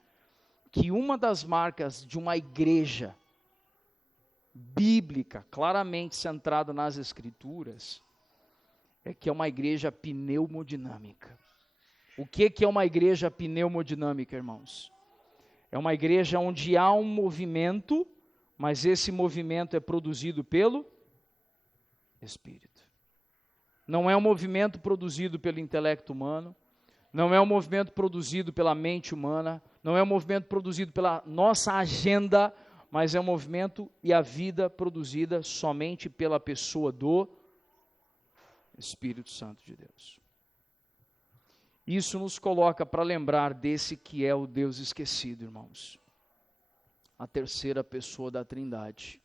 que uma das marcas de uma igreja bíblica, claramente centrada nas Escrituras, é que é uma igreja pneumodinâmica. O que é uma igreja pneumodinâmica, irmãos? É uma igreja onde há um movimento, mas esse movimento é produzido pelo Espírito. Não é um movimento produzido pelo intelecto humano, não é um movimento produzido pela mente humana, não é um movimento produzido pela nossa agenda, mas é um movimento e a vida produzida somente pela pessoa do Espírito Santo de Deus. Isso nos coloca para lembrar desse que é o Deus esquecido, irmãos. A terceira pessoa da Trindade.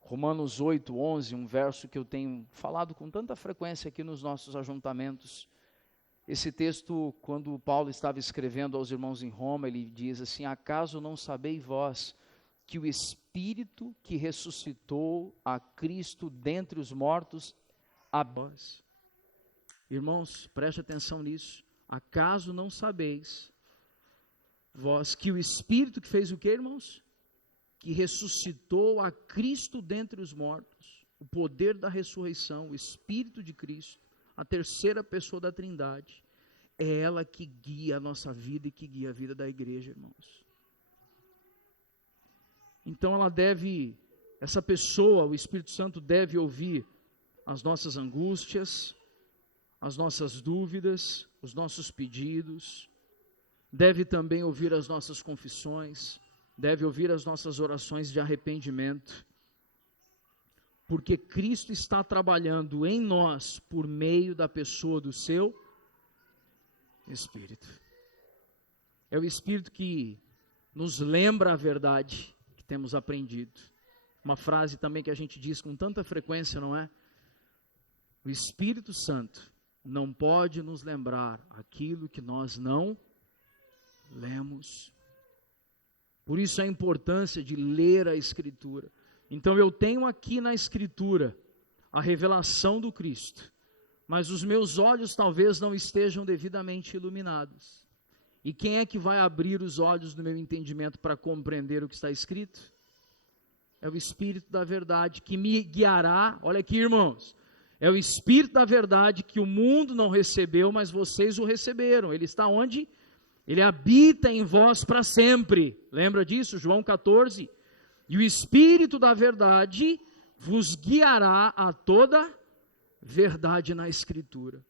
Romanos 8:11, um verso que eu tenho falado com tanta frequência aqui nos nossos ajuntamentos. Esse texto, quando Paulo estava escrevendo aos irmãos em Roma, ele diz assim: acaso não sabeis vós que o Espírito que ressuscitou a Cristo dentre os mortos a vós? Irmãos, preste atenção nisso. Acaso não sabeis vós que o Espírito que fez o que, irmãos? Que ressuscitou a Cristo dentre os mortos, o poder da ressurreição, o Espírito de Cristo, a terceira pessoa da Trindade, é ela que guia a nossa vida e que guia a vida da igreja, irmãos. Então essa pessoa, o Espírito Santo, deve ouvir as nossas angústias, as nossas dúvidas, os nossos pedidos, deve também ouvir as nossas confissões, deve ouvir as nossas orações de arrependimento, porque Cristo está trabalhando em nós por meio da pessoa do seu Espírito. É o Espírito que nos lembra a verdade que temos aprendido. Uma frase também que a gente diz com tanta frequência, não é? O Espírito Santo não pode nos lembrar aquilo que nós não lemos. Por isso a importância de ler a Escritura. Então eu tenho aqui na Escritura a revelação do Cristo, mas os meus olhos talvez não estejam devidamente iluminados. E quem é que vai abrir os olhos do meu entendimento para compreender o que está escrito? É o Espírito da verdade que me guiará. Olha aqui, irmãos, é o Espírito da verdade que o mundo não recebeu, mas vocês o receberam. Ele está onde? Ele habita em vós para sempre. Lembra disso? João 14. E o Espírito da verdade vos guiará a toda verdade na Escritura.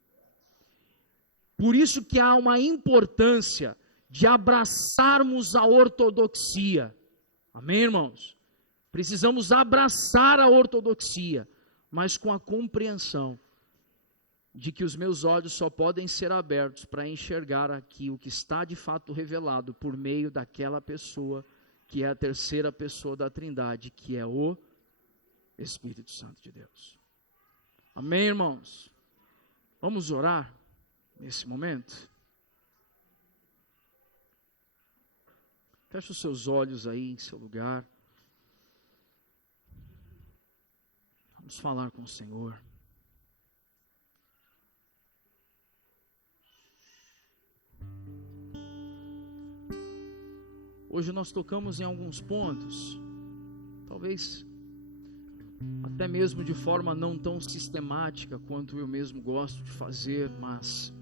Por isso que há uma importância de abraçarmos a ortodoxia. Amém, irmãos? Precisamos abraçar a ortodoxia, mas com a compreensão de que os meus olhos só podem ser abertos para enxergar aqui o que está de fato revelado por meio daquela pessoa que é a terceira pessoa da Trindade, que é o Espírito Santo de Deus. Amém, irmãos? Vamos orar nesse momento? Feche os seus olhos aí em seu lugar. Vamos falar com o Senhor. Hoje nós tocamos em alguns pontos, talvez até mesmo de forma não tão sistemática quanto eu mesmo gosto de fazer, mas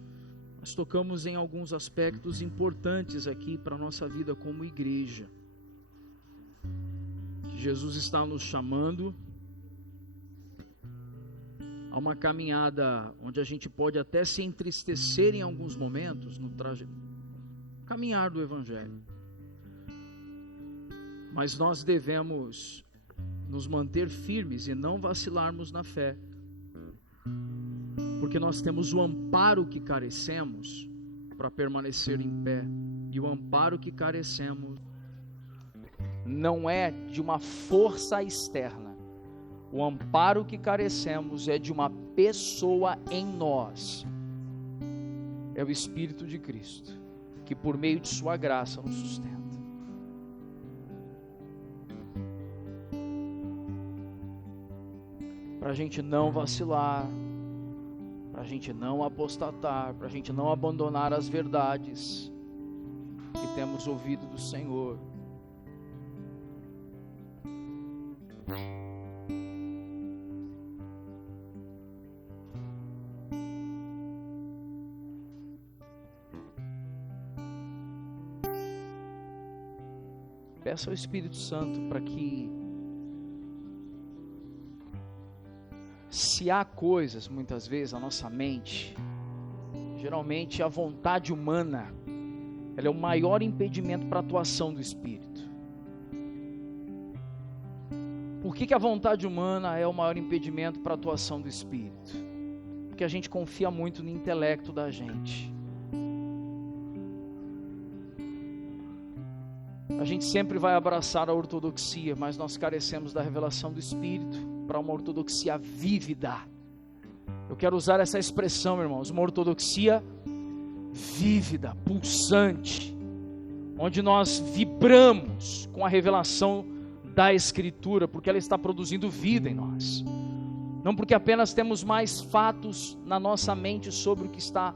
nós tocamos em alguns aspectos importantes aqui para a nossa vida como igreja, que Jesus está nos chamando a uma caminhada onde a gente pode até se entristecer em alguns momentos no caminhar do Evangelho, mas nós devemos nos manter firmes e não vacilarmos na fé, porque nós temos o amparo que carecemos para permanecer em pé, e o amparo que carecemos não é de uma força externa, o amparo que carecemos é de uma pessoa em nós, é o Espírito de Cristo, que por meio de sua graça nos sustenta. Para a gente não vacilar, para a gente não apostatar, para a gente não abandonar as verdades que temos ouvido do Senhor. Peça ao Espírito Santo para que, se há coisas, muitas vezes, na nossa mente, geralmente a vontade humana, ela é o maior impedimento para a atuação do Espírito. Por que a vontade humana é o maior impedimento para a atuação do Espírito? Porque a gente confia muito no intelecto da gente. A gente sempre vai abraçar a ortodoxia, mas nós carecemos da revelação do Espírito para uma ortodoxia vívida. Eu quero usar essa expressão, irmãos, uma ortodoxia vívida, pulsante, onde nós vibramos com a revelação da Escritura, porque ela está produzindo vida em nós. Não porque apenas temos mais fatos na nossa mente sobre o que está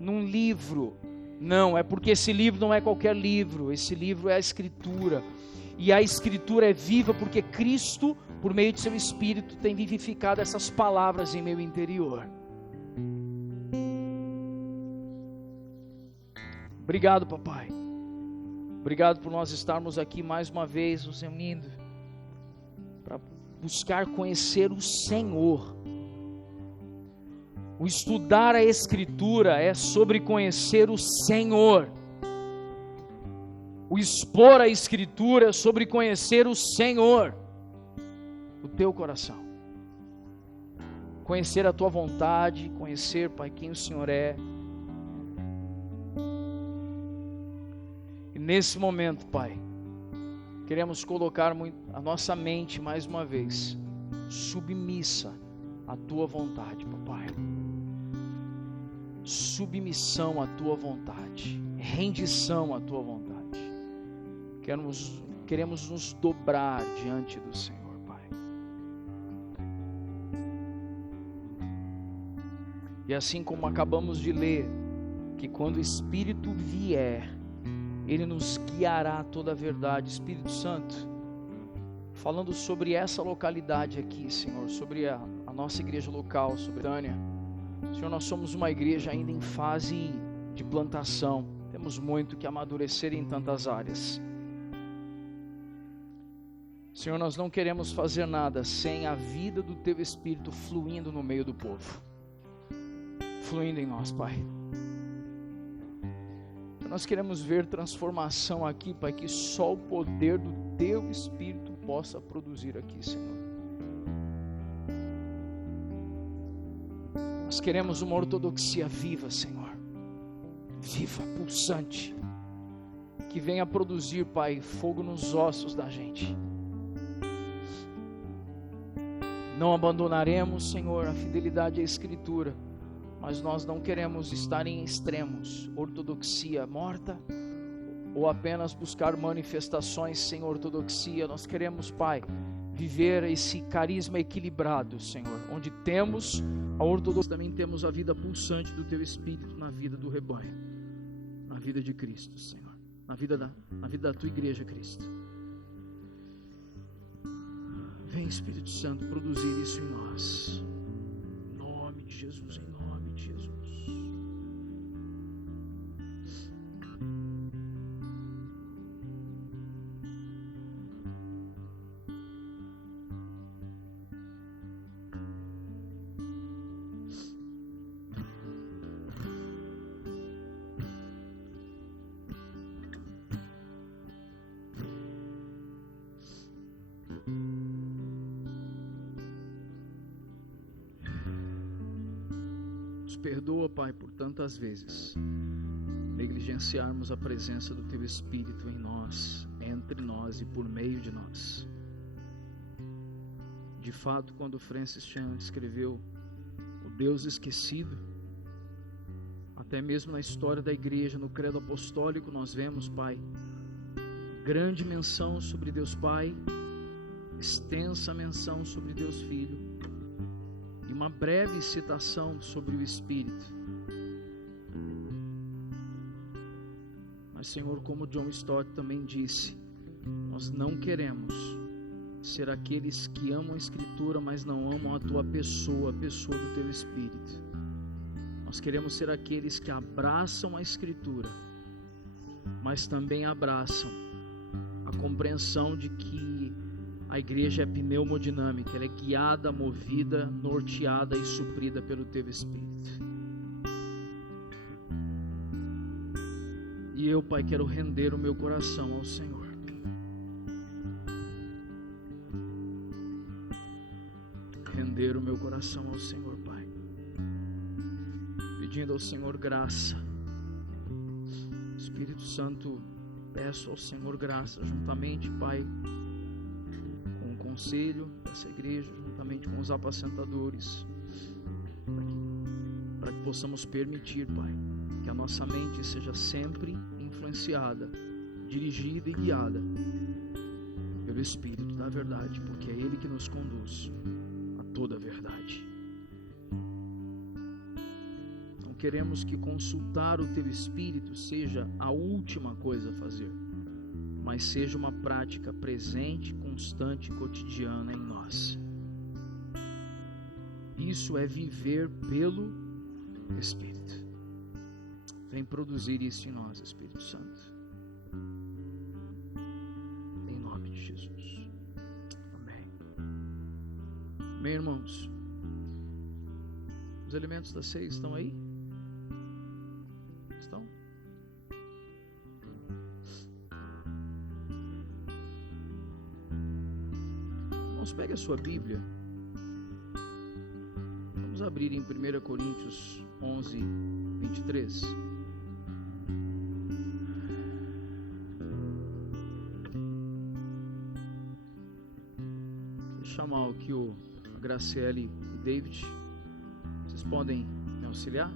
num livro, Não, é porque esse livro não é qualquer livro, esse livro é a Escritura. E a Escritura é viva porque Cristo, por meio de seu Espírito, tem vivificado essas palavras em meu interior. Obrigado, papai. Obrigado por nós estarmos aqui mais uma vez nos reunindo para buscar conhecer o Senhor. O estudar a Escritura é sobre conhecer o Senhor. O expor a Escritura é sobre conhecer o Senhor, o teu coração. Conhecer a tua vontade, conhecer, Pai, quem o Senhor é. E nesse momento, Pai, queremos colocar a nossa mente mais uma vez submissa à tua vontade, papai. Submissão à tua vontade, rendição à tua vontade. Queremos nos dobrar diante do Senhor, Pai. E assim como acabamos de ler, que quando o Espírito vier, Ele nos guiará a toda a verdade. Espírito Santo, falando sobre essa localidade aqui, Senhor, sobre a nossa igreja local, sobre Tânia. Senhor, nós somos uma igreja ainda em fase de plantação, temos muito que amadurecer em tantas áreas. Senhor, nós não queremos fazer nada sem a vida do Teu Espírito fluindo no meio do povo, fluindo em nós, Pai. Nós queremos ver transformação aqui, Pai, que só o poder do Teu Espírito possa produzir aqui, Senhor. Nós queremos uma ortodoxia viva, Senhor, viva, pulsante, que venha produzir, Pai, fogo nos ossos da gente. Não abandonaremos, Senhor, a fidelidade à Escritura, mas nós não queremos estar em extremos, ortodoxia morta, ou apenas buscar manifestações sem ortodoxia. Nós queremos, Pai, viver esse carisma equilibrado, Senhor, onde temos a ortodoxia, também temos a vida pulsante do Teu Espírito na vida do rebanho, na vida de Cristo, Senhor, na vida da Tua igreja, Cristo. Vem, Espírito Santo, produzir isso em nós, em nome de Jesus, em nome de Jesus. Perdoa, Pai, por tantas vezes negligenciarmos a presença do Teu Espírito em nós, entre nós e por meio de nós. De fato, quando Francis Chan escreveu O Deus Esquecido, até mesmo na história da igreja, no credo apostólico, nós vemos, Pai, grande menção sobre Deus Pai, extensa menção sobre Deus Filho, e uma breve citação sobre o Espírito. Mas, Senhor, como John Stott também disse, nós não queremos ser aqueles que amam a Escritura, mas não amam a Tua pessoa, a pessoa do Teu Espírito. Nós queremos ser aqueles que abraçam a Escritura, mas também abraçam a compreensão de que a igreja é pneumodinâmica, ela é guiada, movida, norteada e suprida pelo Teu Espírito. E eu, Pai, quero render o meu coração ao Senhor. Render o meu coração ao Senhor, Pai. Pedindo ao Senhor graça. Espírito Santo, peço ao Senhor graça, juntamente, Pai, com o conselho dessa igreja, juntamente com os apacentadores, para que possamos permitir, Pai, que a nossa mente seja sempre influenciada, dirigida e guiada pelo Espírito da verdade, porque é Ele que nos conduz a toda a verdade. Não queremos que consultar o Teu Espírito seja a última coisa a fazer, mas seja uma prática presente, constante e cotidiana em nós. Isso é viver pelo Espírito. Vem produzir isso em nós, Espírito Santo. Em nome de Jesus. Amém. Amém, irmãos. Os elementos da ceia estão aí? Estão? Irmãos, pegue a sua Bíblia. Vamos abrir em 1 Coríntios 11, 23. Vou chamar aqui a Graciele e David. Vocês podem me auxiliar?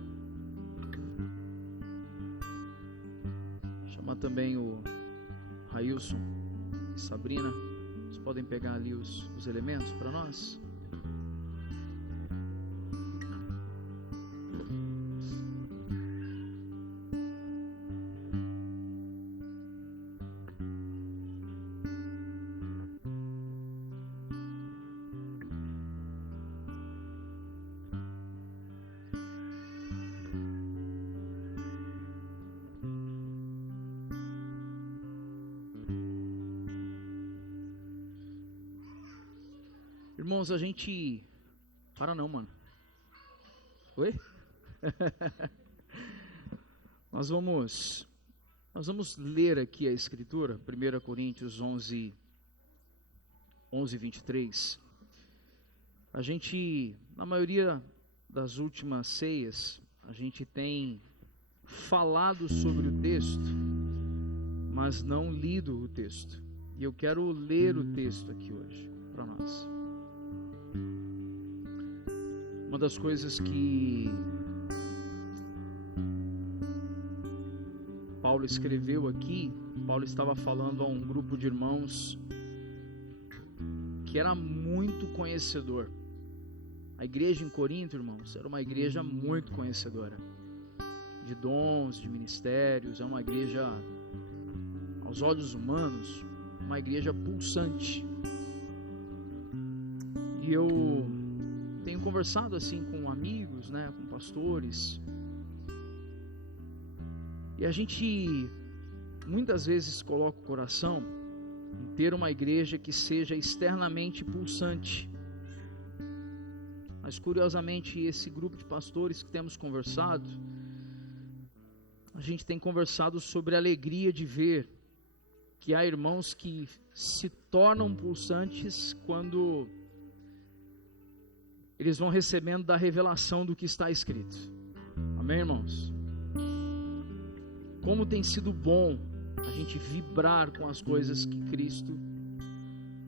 Chamar também o Railson e Sabrina. Vocês podem pegar ali os elementos para nós? Irmãos, a gente... Para não, mano. Oi? Nós vamos ler aqui a Escritura, 1 Coríntios 11, 23. A gente, na maioria das últimas ceias, a gente tem falado sobre o texto, mas não lido o texto. E eu quero ler o texto aqui hoje, para nós. Uma das coisas que Paulo escreveu aqui, Paulo estava falando a um grupo de irmãos que era muito conhecedor. A igreja em Corinto, irmãos, era uma igreja muito conhecedora de dons, de ministérios. É uma igreja, aos olhos humanos, uma igreja pulsante. E eu tenho conversado assim com amigos, né, com pastores, e a gente muitas vezes coloca o coração em ter uma igreja que seja externamente pulsante, mas curiosamente esse grupo de pastores que temos conversado, a gente tem conversado sobre a alegria de ver que há irmãos que se tornam pulsantes quando eles vão recebendo da revelação do que está escrito. Amém, irmãos? Como tem sido bom a gente vibrar com as coisas que Cristo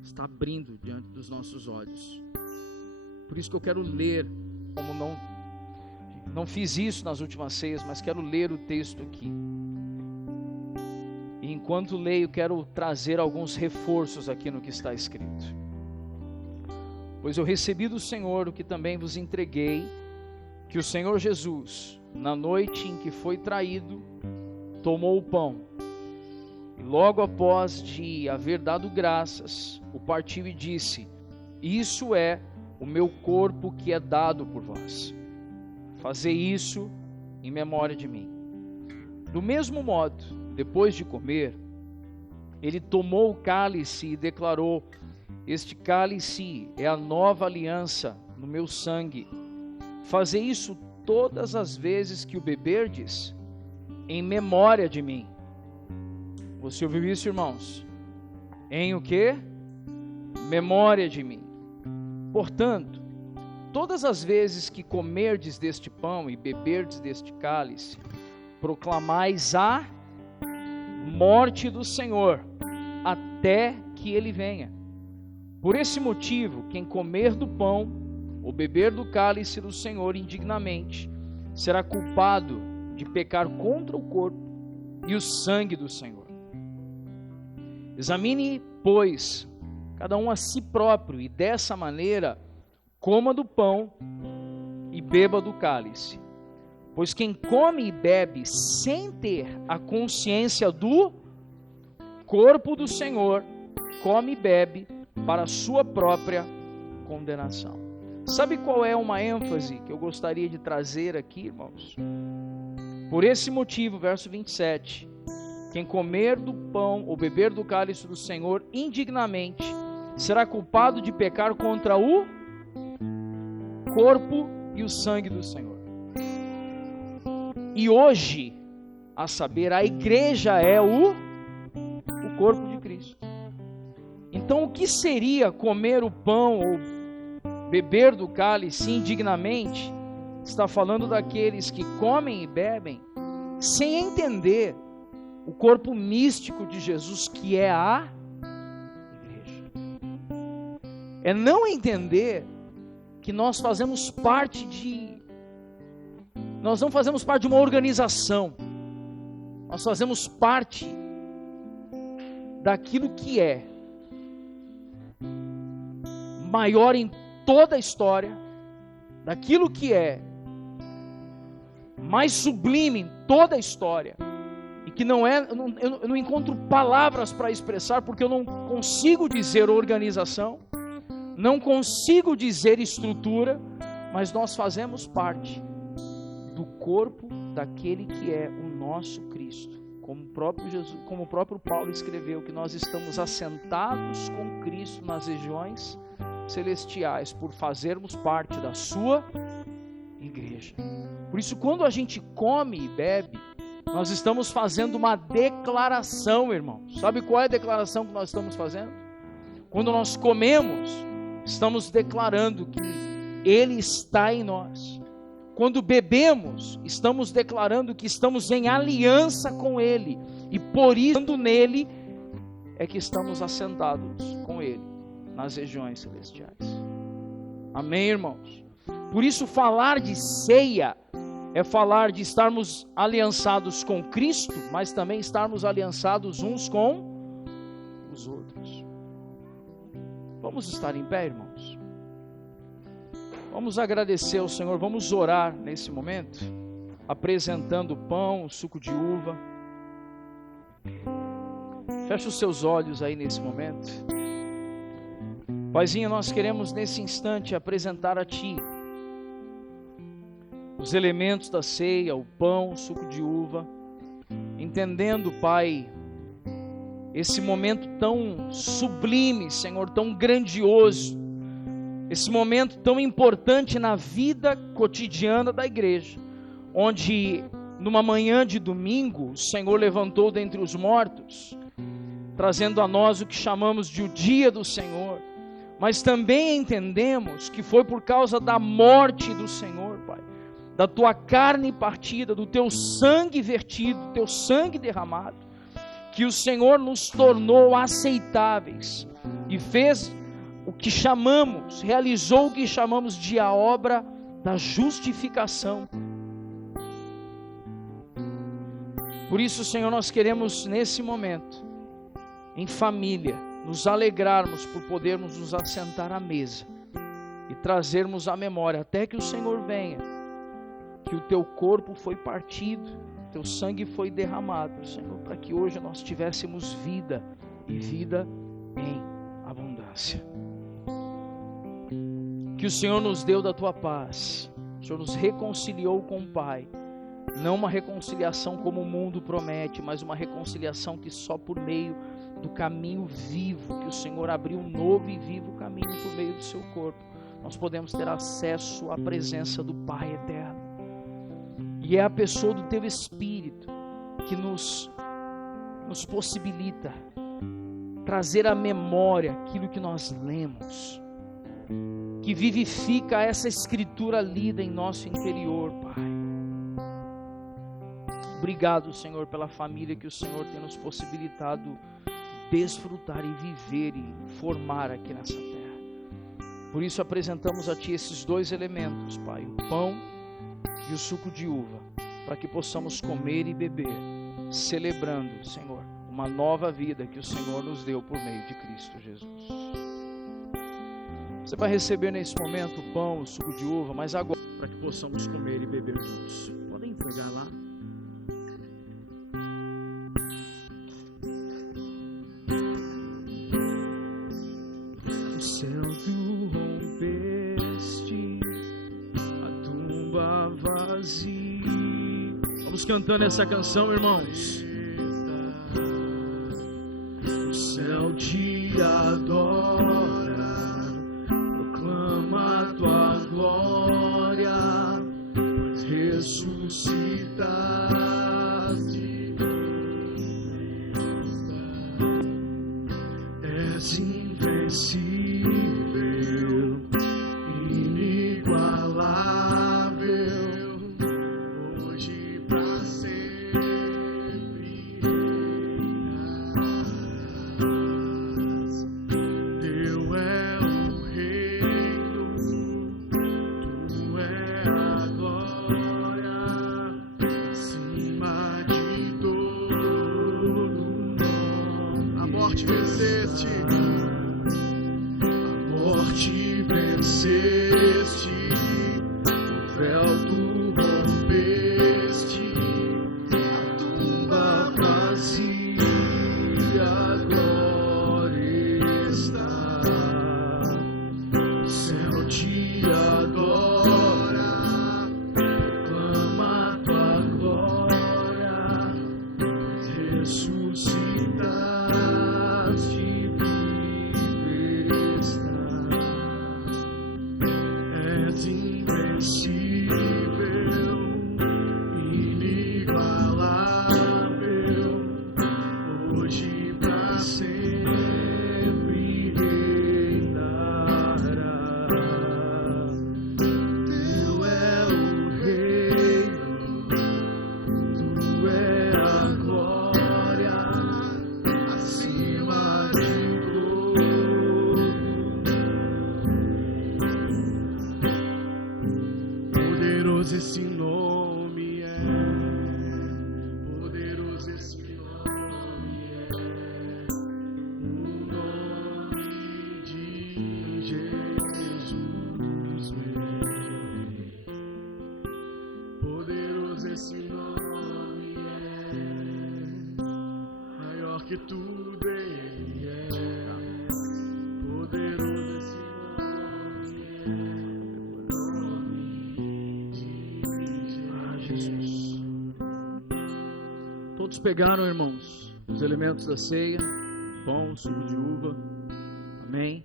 está abrindo diante dos nossos olhos. Por isso que eu quero ler, como não fiz isso nas últimas ceias, mas quero ler o texto aqui. E enquanto leio, quero trazer alguns reforços aqui no que está escrito. Pois eu recebi do Senhor o que também vos entreguei, que o Senhor Jesus, na noite em que foi traído, tomou o pão, e logo após de haver dado graças, o partiu e disse: isso é o meu corpo que é dado por vós. Fazei isso em memória de mim. Do mesmo modo, depois de comer, ele tomou o cálice e declarou: este cálice é a nova aliança no meu sangue. Fazei isso todas as vezes que o beberdes, em memória de mim. Você ouviu isso, irmãos? Em o quê? Memória de mim. Portanto, todas as vezes que comerdes deste pão e beberdes deste cálice, proclamais a morte do Senhor, até que ele venha. Por esse motivo, quem comer do pão ou beber do cálice do Senhor indignamente, será culpado de pecar contra o corpo e o sangue do Senhor. Examine, pois, cada um a si próprio, e dessa maneira coma do pão e beba do cálice. Pois quem come e bebe sem ter a consciência do corpo do Senhor, come e bebe para a sua própria condenação. Sabe qual é uma ênfase que eu gostaria de trazer aqui, irmãos? Por esse motivo, verso 27, quem comer do pão ou beber do cálice do Senhor indignamente, será culpado de pecar contra o corpo e o sangue do Senhor. E hoje, a saber, a igreja é o corpo de Cristo. Então, o que seria comer o pão ou beber do cálice indignamente? Está falando daqueles que comem e bebem sem entender o corpo místico de Jesus, que é a igreja. É não entender que nós fazemos parte nós não fazemos parte de uma organização, nós fazemos parte daquilo que é maior em toda a história, daquilo que é mais sublime em toda a história, e que não é, eu não encontro palavras para expressar, porque eu não consigo dizer organização, não consigo dizer estrutura, mas nós fazemos parte do corpo daquele que é o nosso Cristo, como o próprio Paulo escreveu, que nós estamos assentados com Cristo nas regiões celestiais, por fazermos parte da sua igreja. Por isso, quando a gente come e bebe, nós estamos fazendo uma declaração, irmão. Sabe qual é a declaração que nós estamos fazendo? Quando nós comemos, estamos declarando que Ele está em nós. Quando bebemos, estamos declarando que estamos em aliança com Ele, e por isso, nele, é que estamos assentados com Ele nas regiões celestiais. Amém, irmãos? Por isso, falar de ceia é falar de estarmos aliançados com Cristo, mas também estarmos aliançados uns com os outros. Vamos estar em pé, irmãos? Vamos agradecer ao Senhor, vamos orar nesse momento, apresentando o pão, o suco de uva. Feche os seus olhos aí nesse momento. Paizinho, nós queremos nesse instante apresentar a Ti os elementos da ceia, o pão, o suco de uva, entendendo, Pai, esse momento tão sublime, Senhor, tão grandioso, esse momento tão importante na vida cotidiana da igreja, onde numa manhã de domingo, o Senhor levantou dentre os mortos, trazendo a nós o que chamamos de o dia do Senhor, mas também entendemos que foi por causa da morte do Senhor, Pai, da Tua carne partida, do Teu sangue vertido, do Teu sangue derramado, que o Senhor nos tornou aceitáveis e fez o que chamamos, realizou o que chamamos de a obra da justificação. Por isso, Senhor, nós queremos nesse momento, em família, nos alegrarmos por podermos nos assentar à mesa e trazermos à memória, até que o Senhor venha, que o Teu corpo foi partido, Teu sangue foi derramado, Senhor, para que hoje nós tivéssemos vida e vida em abundância. Que o Senhor nos deu da Tua paz, o Senhor nos reconciliou com o Pai, não uma reconciliação como o mundo promete, mas uma reconciliação que só por meio do caminho vivo, que o Senhor abriu um novo e vivo caminho por meio do Seu corpo, nós podemos ter acesso à presença do Pai eterno. E é a pessoa do Teu Espírito que nos possibilita trazer à memória aquilo que nós lemos, que vivifica essa escritura lida em nosso interior, Pai. Obrigado, Senhor, pela família que o Senhor tem nos possibilitado desfrutar e viver e formar aqui nessa terra. Por isso apresentamos a Ti esses dois elementos, Pai, o pão e o suco de uva, para que possamos comer e beber, celebrando, Senhor, uma nova vida que o Senhor nos deu por meio de Cristo Jesus. Você vai receber nesse momento o pão, o suco de uva, mas agora, para que possamos comer e beber juntos. Podem Vamos cantando essa canção, irmãos. O céu te adora, proclama a tua glória, pois ressuscitaste. És invencível, inigualável, hoje pra sempre reinarás. Teu é o reino, tu é a glória, acima de todo nome. A morte venceste, a morte venceste, o véu tu rompeste, a tumba vazia, a glória está. O céu te adora, proclama a tua glória, pois ressuscitaste, vive está. És invencível, inigualável, hoje pra sempre reinarás. Teu é o reino, tu é a glória, acima de todo. Poderoso esse nome é, poderoso esse nome é, o nome de Jesus, meu Rei. Poderoso esse nome é, maior que tudo ele é. Poderoso esse nome é, o nome de Jesus. Todos pegaram, irmãos, os elementos da ceia, pão, suco de uva. Amém.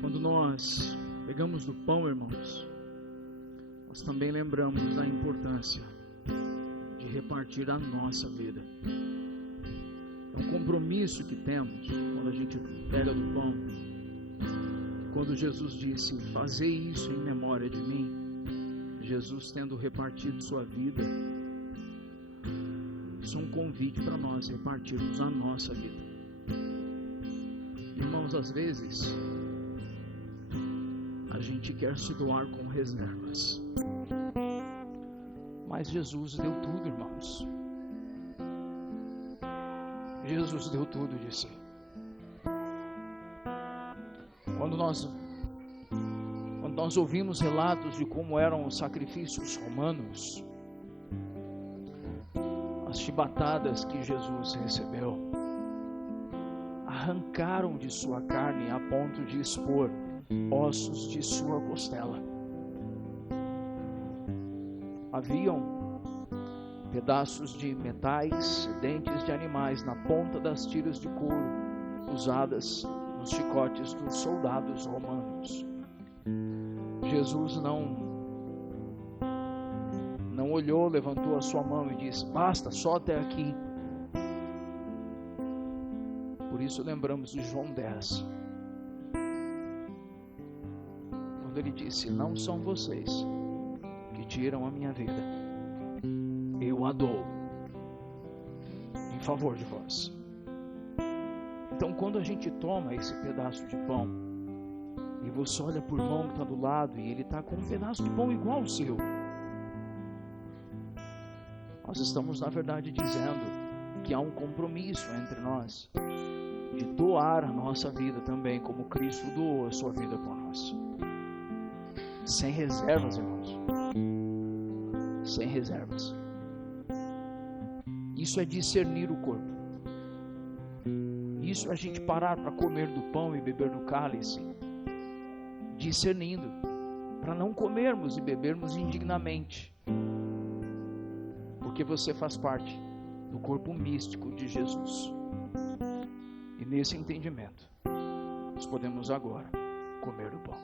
Quando nós pegamos do pão, irmãos, nós também lembramos da importância de repartir a nossa vida. É um compromisso que temos quando a gente pega do pão. Quando Jesus disse, fazei isso em memória de mim, Jesus tendo repartido sua vida, isso é um convite para nós repartirmos a nossa vida. Irmãos, às vezes a gente quer se doar com reservas, mas Jesus deu tudo, irmãos. Jesus deu tudo de si. Quando nós ouvimos relatos de como eram os sacrifícios romanos, as chibatadas que Jesus recebeu, arrancaram de sua carne a ponto de expor ossos de sua costela. Haviam pedaços de metais, dentes de animais na ponta das tiras de couro usadas nos chicotes dos soldados romanos. Jesus não olhou, levantou a sua mão e disse, basta, só até aqui. Por isso lembramos de João 10, quando ele disse, não são vocês que tiram a minha vida, eu a dou em favor de vós. Então, quando a gente toma esse pedaço de pão e você olha para o irmão que está do lado e ele está com um pedaço de pão igual ao seu, nós estamos na verdade dizendo que há um compromisso entre nós de doar a nossa vida também, como Cristo doou a sua vida por nós, sem reservas, irmãos, sem reservas. Isso é discernir o corpo. Isso é a gente parar para comer do pão e beber do cálice discernindo, para não comermos e bebermos indignamente, porque você faz parte do corpo místico de Jesus. E nesse entendimento, nós podemos agora comer do pão.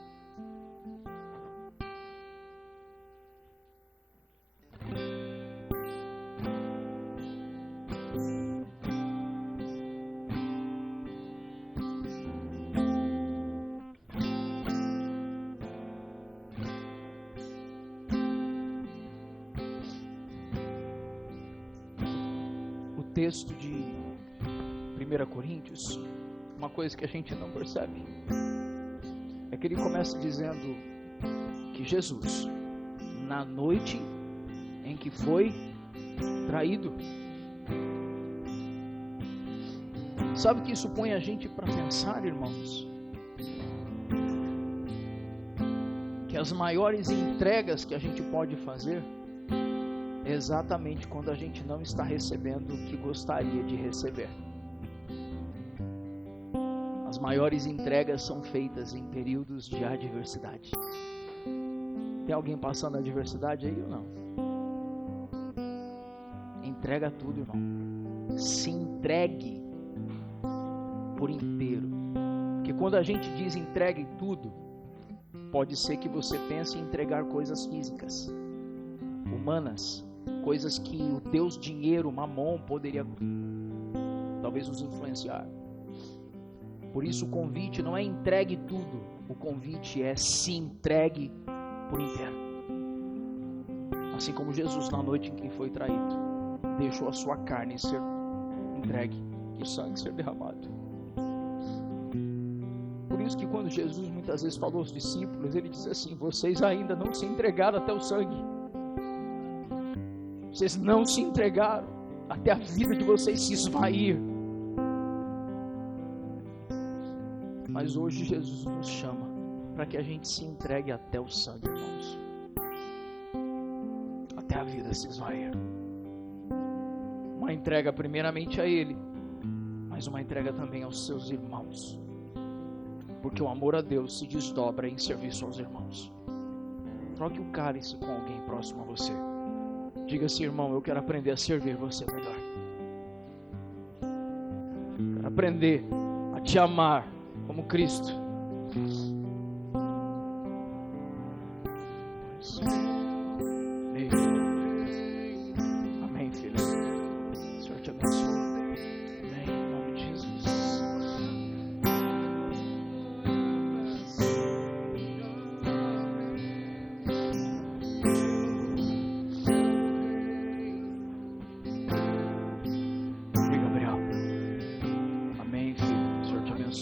Texto de 1 Coríntios, uma coisa que a gente não percebe, é que ele começa dizendo que Jesus, na noite em que foi traído, sabe o que isso põe a gente para pensar, irmãos? Que as maiores entregas que a gente pode fazer é exatamente quando a gente não está recebendo o que gostaria de receber. As maiores entregas são feitas em períodos de adversidade. Tem alguém passando adversidade aí ou não? Entrega tudo, irmão. Se entregue por inteiro. Porque quando a gente diz entregue tudo, pode ser que você pense em entregar coisas físicas, humanas, coisas que o Deus dinheiro, Mamon, poderia talvez nos influenciar. Por isso o convite não é entregue tudo, o convite é se entregue por inteiro. Assim como Jesus, na noite em que foi traído, deixou a sua carne ser entregue e o sangue ser derramado. Por isso que quando Jesus muitas vezes falou aos discípulos, ele diz assim: vocês ainda não se entregaram até o sangue. Vocês não se entregaram até a vida de vocês se esvair. Mas hoje Jesus nos chama para que a gente se entregue até o sangue, irmãos. Até a vida se esvair. Uma entrega primeiramente a Ele, mas uma entrega também aos seus irmãos. Porque o amor a Deus se desdobra em serviço aos irmãos. Troque o cálice com alguém próximo a você. Diga assim: irmão, eu quero aprender a servir você melhor. Quero aprender a te amar como Cristo. Amém, filho. O Senhor te abençoe. Amém, em nome de Jesus.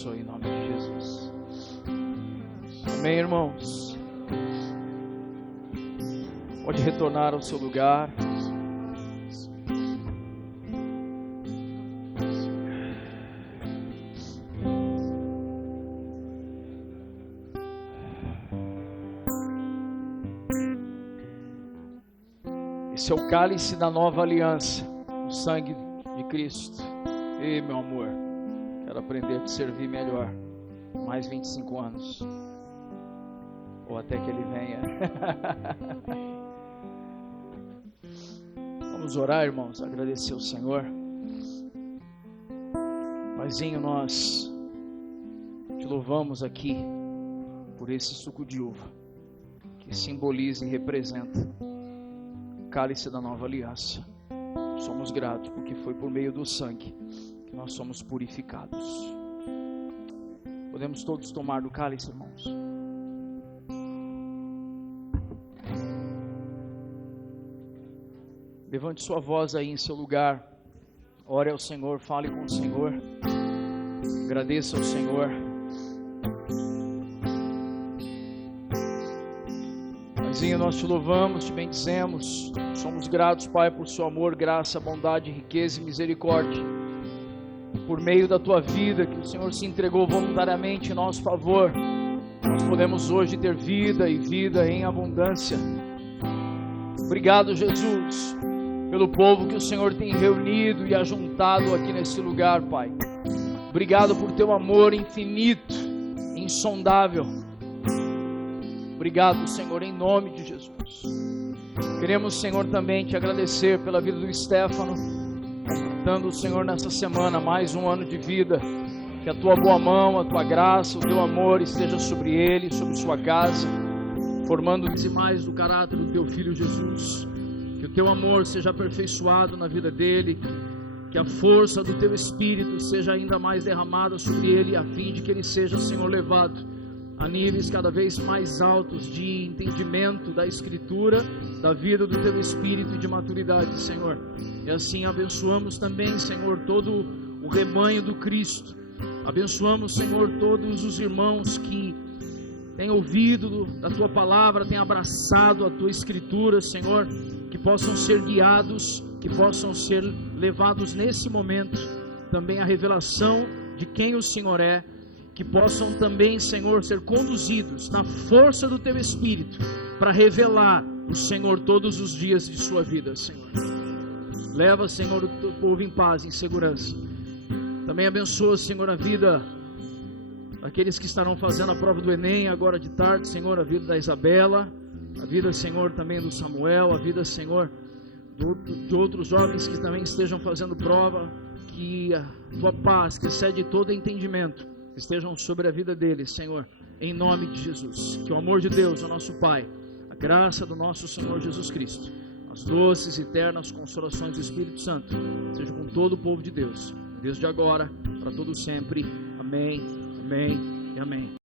Em nome de Jesus. Amém, irmãos. Pode retornar ao seu lugar. Esse é o cálice da nova aliança, o sangue de Cristo. Ei, meu amor, quero aprender a te servir melhor. Mais 25 anos. Ou até que Ele venha. Vamos orar, irmãos. Agradecer ao Senhor. Paizinho, nós te louvamos aqui por esse suco de uva que simboliza e representa o cálice da nova aliança. Somos gratos porque foi por meio do sangue que nós somos purificados. Podemos todos tomar do cálice, irmãos? Levante sua voz aí em seu lugar. Ore ao Senhor, fale com o Senhor. Agradeça ao Senhor. Paizinho, nós te louvamos, te bendizemos. Somos gratos, Pai, por seu amor, graça, bondade, riqueza e misericórdia. Por meio da tua vida, que o Senhor se entregou voluntariamente em nosso favor, nós podemos hoje ter vida e vida em abundância. Obrigado, Jesus, pelo povo que o Senhor tem reunido e ajuntado aqui nesse lugar, Pai. Obrigado por teu amor infinito, insondável. Obrigado, Senhor, em nome de Jesus. Queremos, Senhor, também te agradecer pela vida do Stefano, dando, Senhor, nessa semana mais um ano de vida. Que a tua boa mão, a tua graça, o teu amor esteja sobre ele, sobre sua casa, formando-se mais do caráter do teu Filho Jesus. Que o teu amor seja aperfeiçoado na vida dele, que a força do teu Espírito seja ainda mais derramada sobre ele, a fim de que ele seja, Senhor, levado a níveis cada vez mais altos de entendimento da Escritura, da vida do teu Espírito e de maturidade, Senhor. E assim abençoamos também, Senhor, todo o rebanho do Cristo. Abençoamos, Senhor, todos os irmãos que têm ouvido da tua palavra, têm abraçado a tua Escritura, Senhor, que possam ser guiados, que possam ser levados nesse momento também à revelação de quem o Senhor é, que possam também, Senhor, ser conduzidos na força do teu Espírito para revelar o Senhor todos os dias de sua vida, Senhor. Leva, Senhor, o teu povo em paz, em segurança. Também abençoa, Senhor, a vida daqueles que estarão fazendo a prova do Enem agora de tarde, Senhor, a vida da Isabela, a vida, Senhor, também do Samuel, a vida, Senhor, de outros jovens que também estejam fazendo prova, que a tua paz, que excede todo entendimento, estejam sobre a vida deles, Senhor, em nome de Jesus. Que o amor de Deus, o nosso Pai, a graça do nosso Senhor Jesus Cristo, as doces e eternas consolações do Espírito Santo, seja com todo o povo de Deus, desde agora, para todo sempre. Amém, amém e amém.